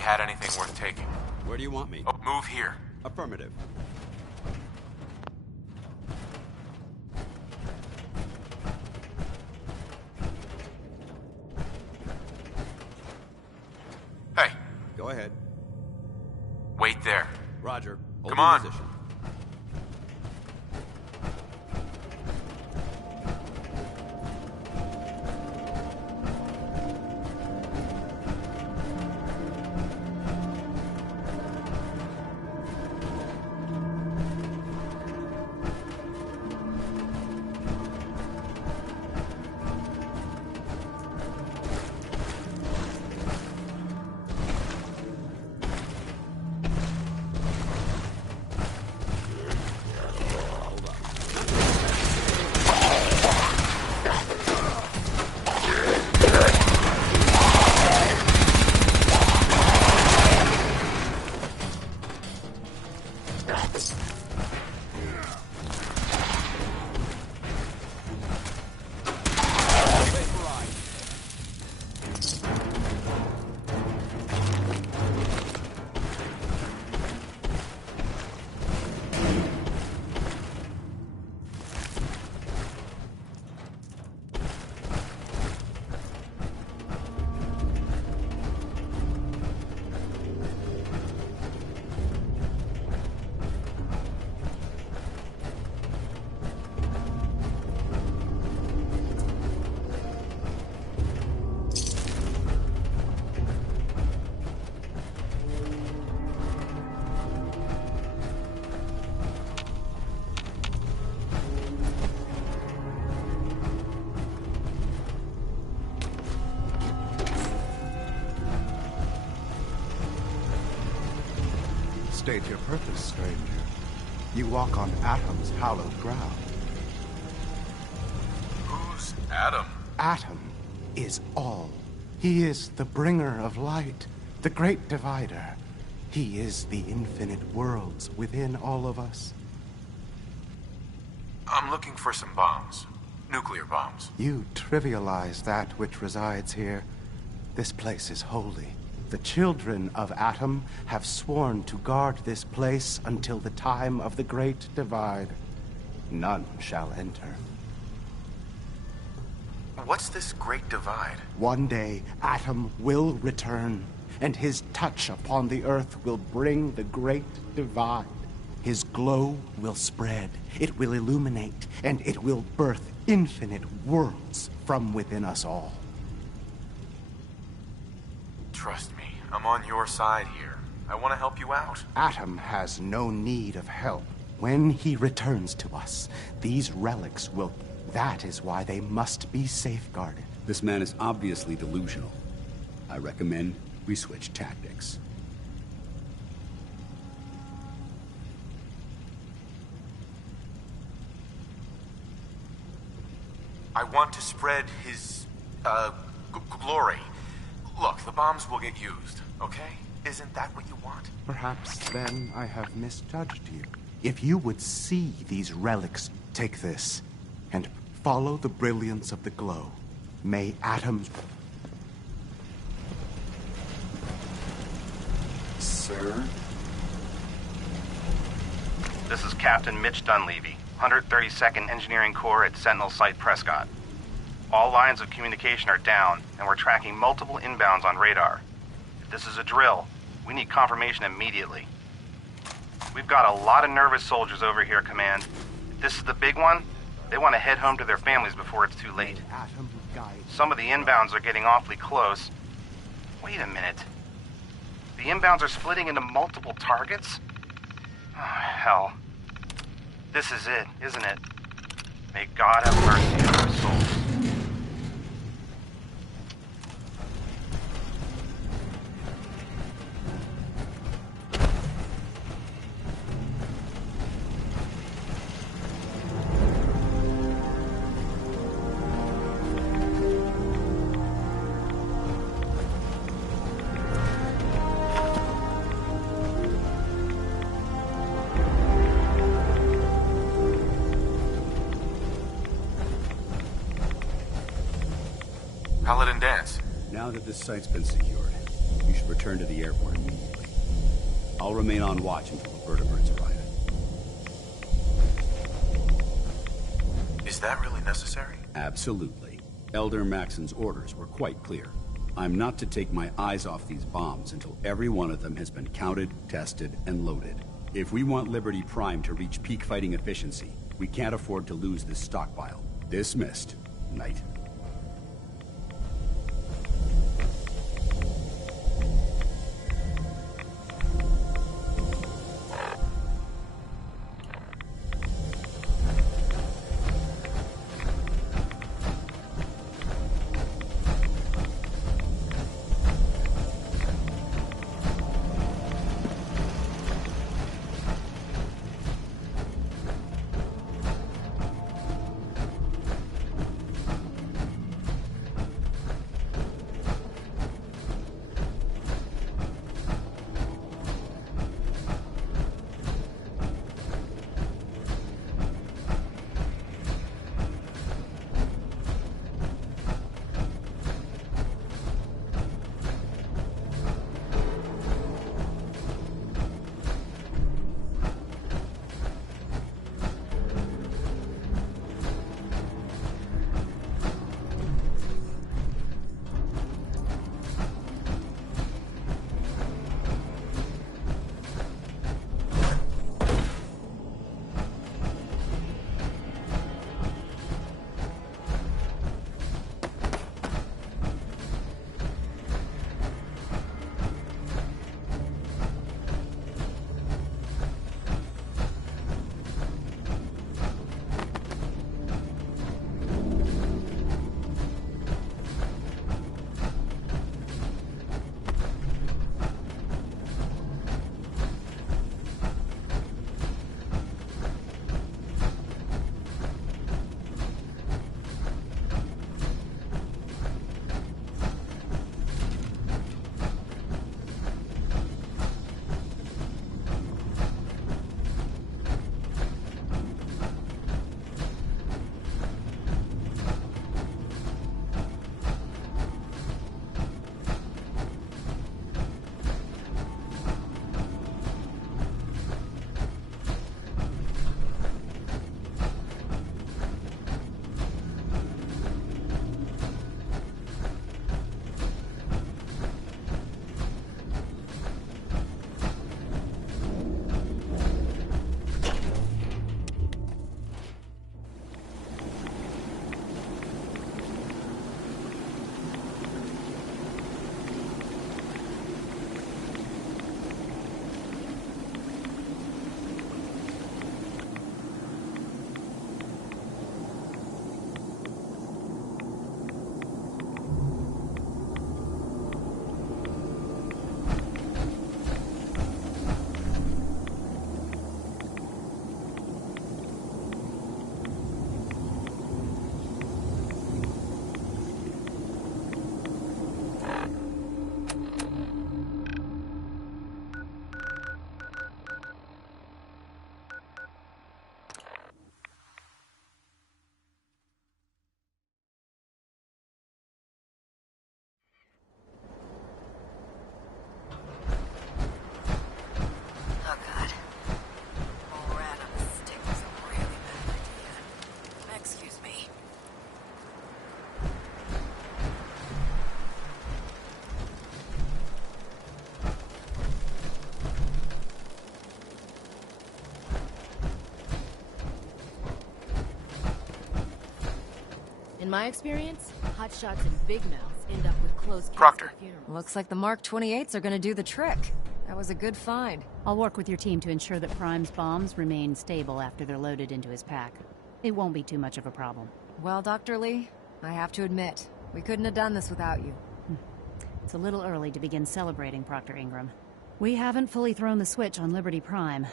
Had anything worth taking. Where do you want me? Oh, move here. Affirmative. Hey. Go ahead. Wait there. Roger. Hold Come on. Position. State your purpose, stranger. You walk on Atom's hallowed ground. Who's Atom? Atom is all. He is the bringer of light, the great divider. He is the infinite worlds within all of us. I'm looking for some bombs. Nuclear bombs. You trivialize that which resides here. This place is holy. The children of Atom have sworn to guard this place until the time of the Great Divide. None shall enter. What's this Great Divide? One day, Atom will return, and his touch upon the earth will bring the Great Divide. His glow will spread, it will illuminate, and it will birth infinite worlds from within us all. Trust me, I'm on your side here. I want to help you out. Atom has no need of help. When he returns to us, these relics will... That is why they must be safeguarded. This man is obviously delusional. I recommend we switch tactics. I want to spread his, glory. Look, the bombs will get used, okay? Isn't that what you want? Perhaps then I have misjudged you. If you would see these relics, take this, and follow the brilliance of the glow. May Atom's... Sir? This is Captain Mitch Dunleavy, 132nd Engineering Corps at Sentinel Site Prescott. All lines of communication are down, and we're tracking multiple inbounds on radar. If this is a drill, we need confirmation immediately. We've got a lot of nervous soldiers over here, Command. If this is the big one, they want to head home to their families before it's too late. Some of the inbounds are getting awfully close. Wait a minute. The inbounds are splitting into multiple targets? Oh, hell. This is it, isn't it? May God have mercy on our souls. Paladin Dance. Now that this site's been secured, you should return to the airport immediately. I'll remain on watch until the vertebrates arrive. Is that really necessary? Absolutely. Elder Maxon's orders were quite clear. I'm not to take my eyes off these bombs until every one of them has been counted, tested, and loaded. If we want Liberty Prime to reach peak fighting efficiency, we can't afford to lose this stockpile. Dismissed, Knight. In my experience, hotshots and big mouths end up with closed Proctor. funerals. Looks like the Mark 28s are gonna do the trick. That was a good find. I'll work with your team to ensure that Prime's bombs remain stable after they're loaded into his pack. It won't be too much of a problem. Well, Dr. Lee, I have to admit, we couldn't have done this without you. It's a little early to begin celebrating, Proctor Ingram. We haven't fully thrown the switch on Liberty Prime,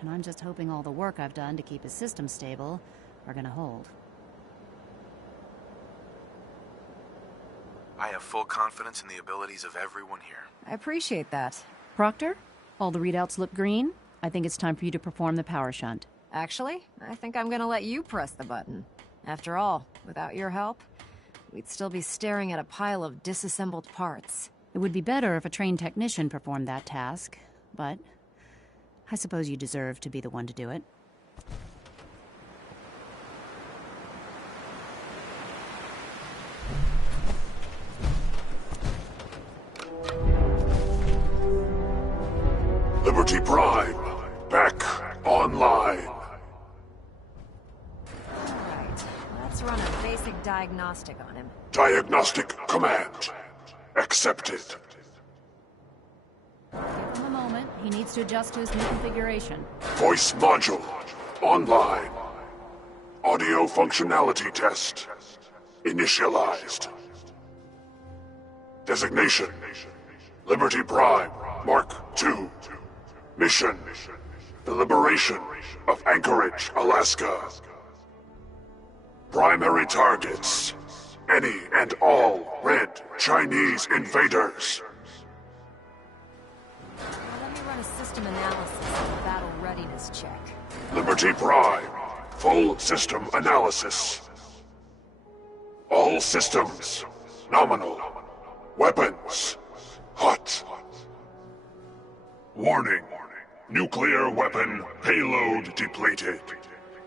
and I'm just hoping all the work I've done to keep his system stable are gonna hold. I have full confidence in the abilities of everyone here. I appreciate that. Proctor, all the readouts look green. I think it's time for you to perform the power shunt. Actually, I think I'm gonna let you press the button. After all, without your help, we'd still be staring at a pile of disassembled parts. It would be better if a trained technician performed that task, but I suppose you deserve to be the one to do it. Liberty Prime, back online. Alright, let's run a basic diagnostic on him. Diagnostic command accepted. Give him a moment. He needs to adjust to his new configuration. Voice module online. Audio functionality test initialized. Designation: Liberty Prime Mark II. Mission: the liberation of Anchorage, Alaska. Primary targets: any and all red Chinese invaders. Let me run a system analysis and a battle readiness check. Liberty Prime, full system analysis. All systems nominal. Weapons hot. Warning: nuclear weapon payload depleted.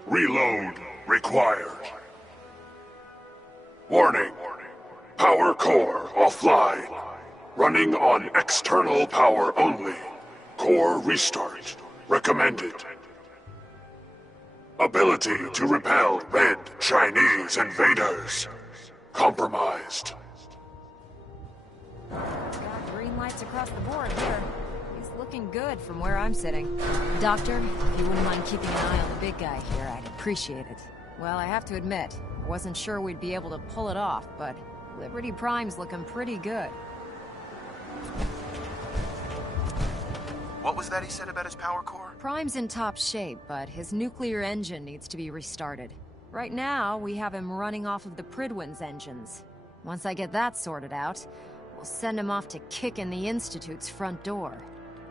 Reload required. Warning: power core offline. Running on external power only. Core restart recommended. Ability to repel red Chinese invaders compromised. Got green lights across the board here. He's looking good from where I'm sitting. Doctor, if you wouldn't mind keeping an eye on the big guy here, I'd appreciate it. Well, I have to admit, I wasn't sure we'd be able to pull it off, but Liberty Prime's looking pretty good. What was that he said about his power core? Prime's in top shape, but his nuclear engine needs to be restarted. Right now, we have him running off of the Prydwen's engines. Once I get that sorted out, we'll send him off to kick in the Institute's front door.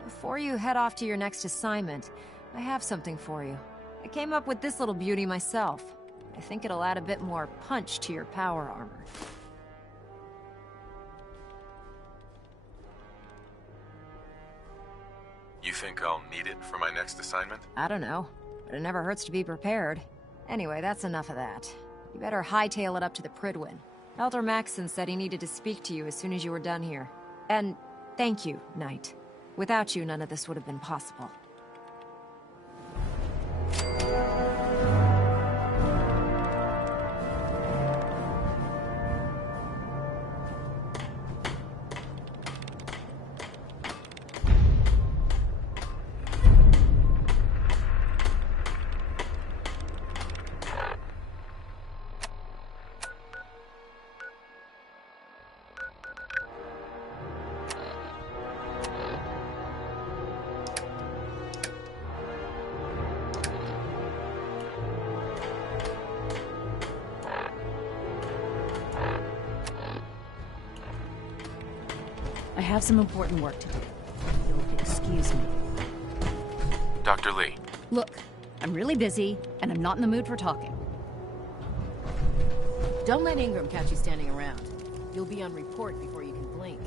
Before you head off to your next assignment, I have something for you. I came up with this little beauty myself. I think it'll add a bit more punch to your power armor. You think I'll need it for my next assignment? I don't know, but it never hurts to be prepared. Anyway, that's enough of that. You better hightail it up to the Prydwen. Elder Maxson said he needed to speak to you as soon as you were done here. And thank you, Knight. Without you, none of this would have been possible. I have some important work to do. You'll excuse me. Dr. Lee. Look, I'm really busy, and I'm not in the mood for talking. Don't let Ingram catch you standing around. You'll be on report before you can blink.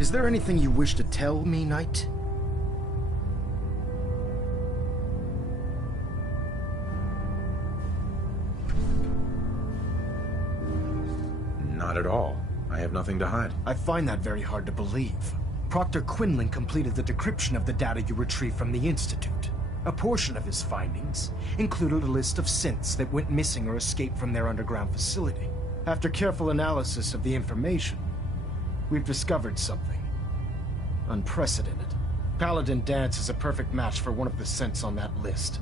Is there anything you wish to tell me, Knight? Not at all. I have nothing to hide. I find that very hard to believe. Proctor Quinlan completed the decryption of the data you retrieved from the Institute. A portion of his findings included a list of synths that went missing or escaped from their underground facility. After careful analysis of the information, we've discovered something unprecedented. Paladin Danse is a perfect match for one of the synths on that list.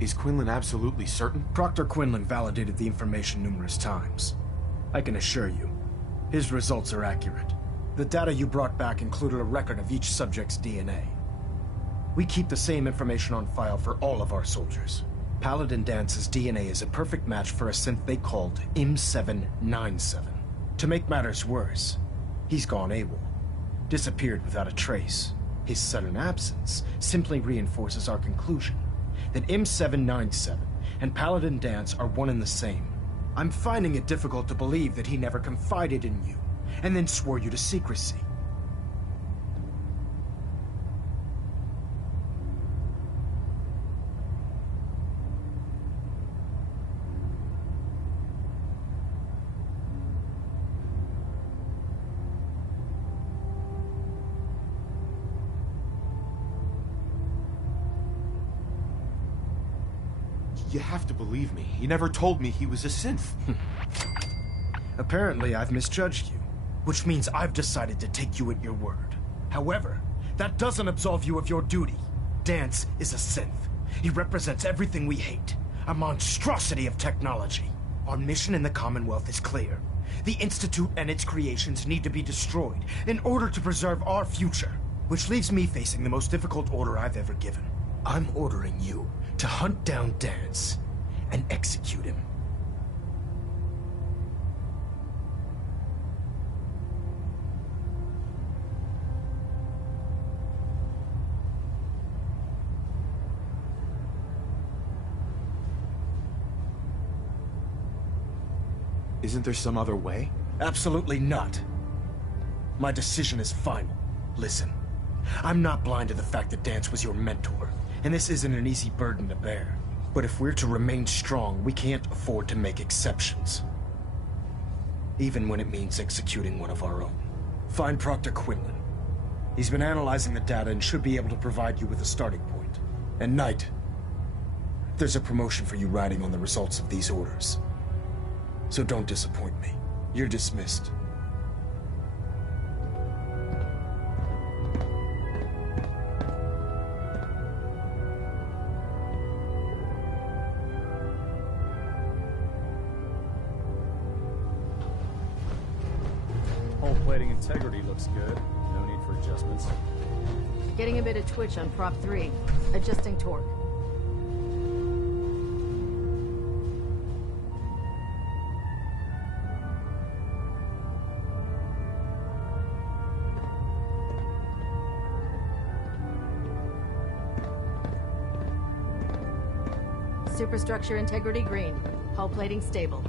Is Quinlan absolutely certain? Proctor Quinlan validated the information numerous times. I can assure you, his results are accurate. The data you brought back included a record of each subject's DNA. We keep the same information on file for all of our soldiers. Paladin Danse's DNA is a perfect match for a synth they called M797. To make matters worse, he's gone AWOL. Disappeared without a trace. His sudden absence simply reinforces our conclusion that M797 and Paladin Danse are one and the same. I'm finding it difficult to believe that he never confided in you, and then swore you to secrecy. You have to believe me. He never told me he was a synth. Apparently, I've misjudged you, which means I've decided to take you at your word. However, that doesn't absolve you of your duty. Danse is a synth. He represents everything we hate, a monstrosity of technology. Our mission in the Commonwealth is clear. The Institute and its creations need to be destroyed in order to preserve our future, which leaves me facing the most difficult order I've ever given. I'm ordering you to hunt down Danse and execute him. Isn't there some other way? Absolutely not. My decision is final. Listen, I'm not blind to the fact that Danse was your mentor, and this isn't an easy burden to bear. But if we're to remain strong, we can't afford to make exceptions. Even when it means executing one of our own. Find Proctor Quinlan. He's been analyzing the data and should be able to provide you with a starting point. And Knight, there's a promotion for you riding on the results of these orders. So don't disappoint me. You're dismissed. Hull plating integrity looks good. No need for adjustments. Getting a bit of twitch on prop 3. Adjusting torque. superstructure integrity green. Hull plating stable.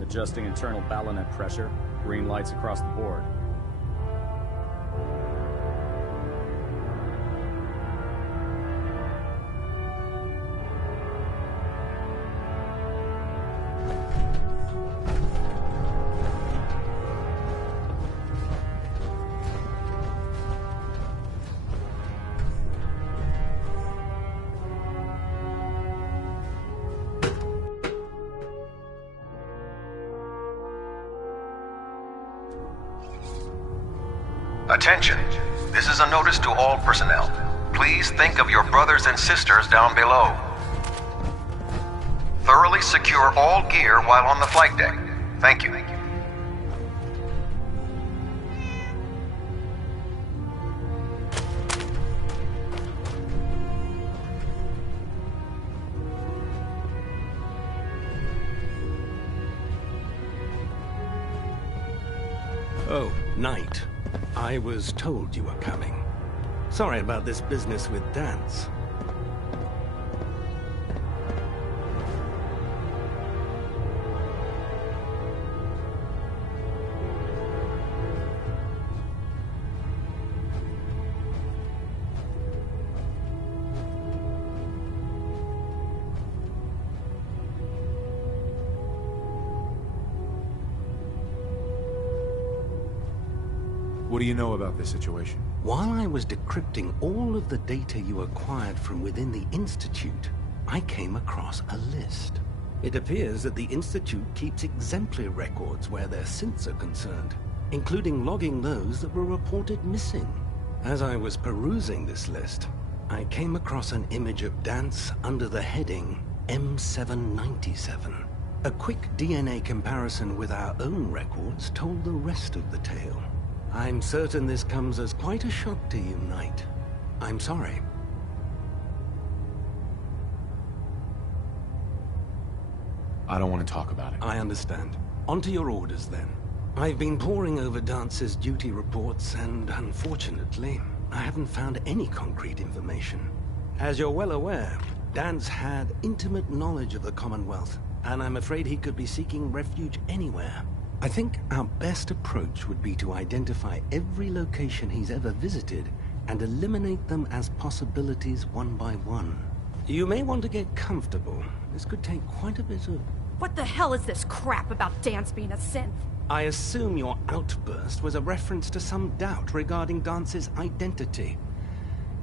Adjusting internal ballonet pressure. Green lights across the board. Attention. This is a notice to all personnel. Please think of your brothers and sisters down below. Thoroughly secure all gear while on the flight deck. Thank you. Oh, Knight. I was told you were coming. Sorry about this business with Danse. What do you know about this situation? While I was decrypting all of the data you acquired from within the Institute, I came across a list. It appears that the Institute keeps exemplary records where their synths are concerned, including logging those that were reported missing. As I was perusing this list, I came across an image of Danse under the heading M797. A quick DNA comparison with our own records told the rest of the tale. I'm certain this comes as quite a shock to you, Knight. I'm sorry. I don't want to talk about it. I understand. On to your orders, then. I've been poring over Dance's duty reports, and unfortunately, I haven't found any concrete information. As you're well aware, Danse had intimate knowledge of the Commonwealth, and I'm afraid he could be seeking refuge anywhere. I think our best approach would be to identify every location he's ever visited and eliminate them as possibilities one by one. You may want to get comfortable. This could take quite a bit of... What the hell is this crap about Danse being a synth? I assume your outburst was a reference to some doubt regarding Dance's identity.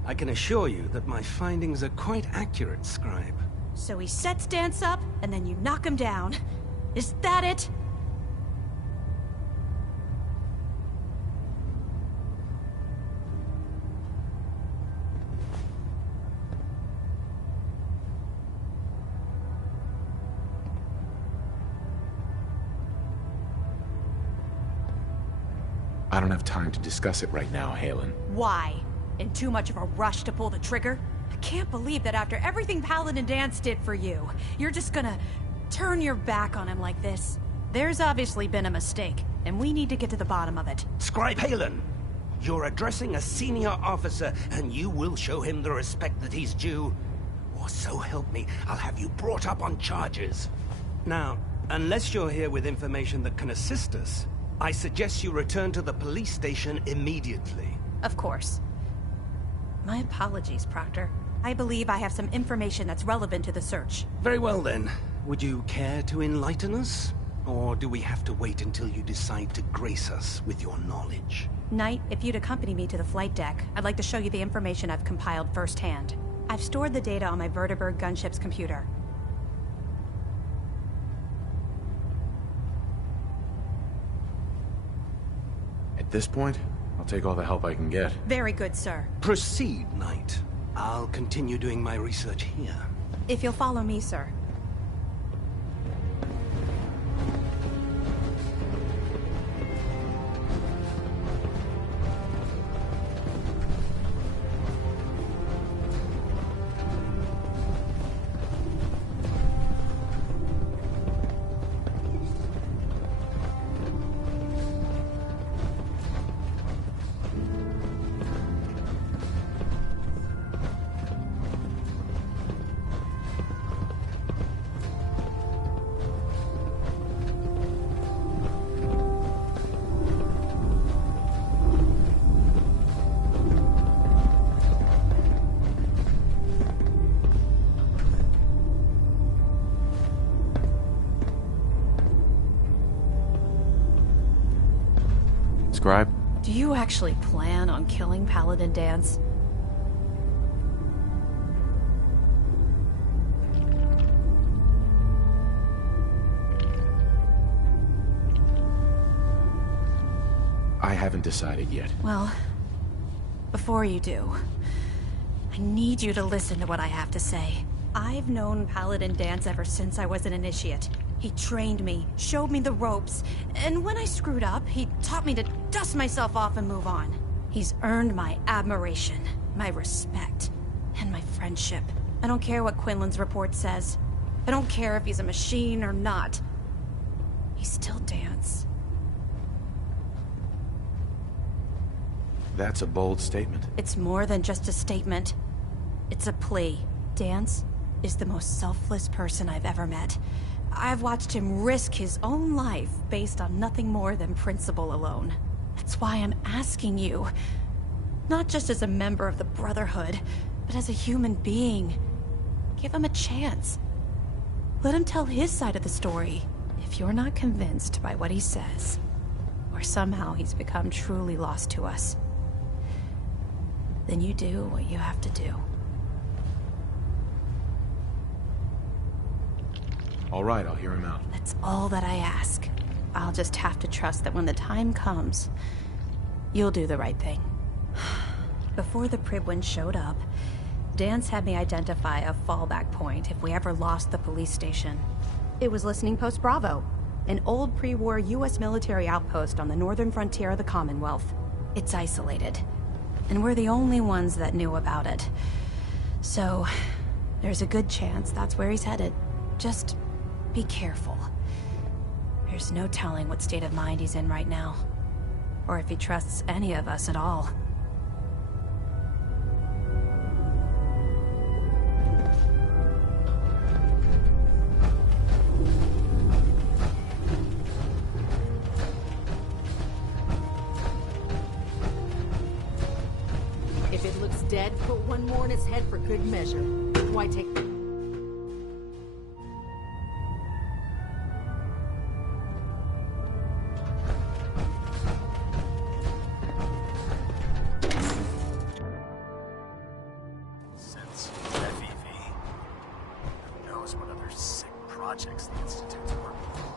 I can assure you that my findings are quite accurate, Scribe. So he sets Danse up, and then you knock him down. Is that it? I don't have time to discuss it right now, Haylen. Why? In too much of a rush to pull the trigger? I can't believe that after everything Paladin Danse did for you, you're just gonna turn your back on him like this. There's obviously been a mistake, and we need to get to the bottom of it. Scribe Haylen, you're addressing a senior officer, and you will show him the respect that he's due. Or so help me, I'll have you brought up on charges. Now, unless you're here with information that can assist us, I suggest you return to the police station immediately. Of course. My apologies, Proctor. I believe I have some information that's relevant to the search. Very well then. Would you care to enlighten us? Or do we have to wait until you decide to grace us with your knowledge? Knight, if you'd accompany me to the flight deck, I'd like to show you the information I've compiled firsthand. I've stored the data on my Vertibird gunship's computer. At this point, I'll take all the help I can get. Very good, sir. Proceed, Knight. I'll continue doing my research here. If you'll follow me, sir. Scribe? Do you actually plan on killing Paladin Danse? I haven't decided yet. Well, before you do, I need you to listen to what I have to say. I've known Paladin Danse ever since I was an initiate. He trained me, showed me the ropes, and when I screwed up, he taught me to dust myself off and move on. He's earned my admiration, my respect, and my friendship. I don't care what Quinlan's report says. I don't care if he's a machine or not. He's still Danse. That's a bold statement. It's more than just a statement. It's a plea. Danse is the most selfless person I've ever met. I've watched him risk his own life based on nothing more than principle alone. That's why I'm asking you. Not just as a member of the Brotherhood, but as a human being. Give him a chance. Let him tell his side of the story. If you're not convinced by what he says, or somehow he's become truly lost to us, then you do what you have to do. All right, I'll hear him out. That's all that I ask. I'll just have to trust that when the time comes, you'll do the right thing. Before the Pribwins showed up, Danse had me identify a fallback point if we ever lost the police station. It was Listening Post Bravo, an old pre-war US military outpost on the northern frontier of the Commonwealth. It's isolated, and we're the only ones that knew about it. So, there's a good chance that's where he's headed. Just be careful. There's no telling what state of mind he's in right now, or if he trusts any of us at all. If it looks dead, put one more in its head for good measure. Why take... Since FEV, who knows what other sick projects the Institute's working on.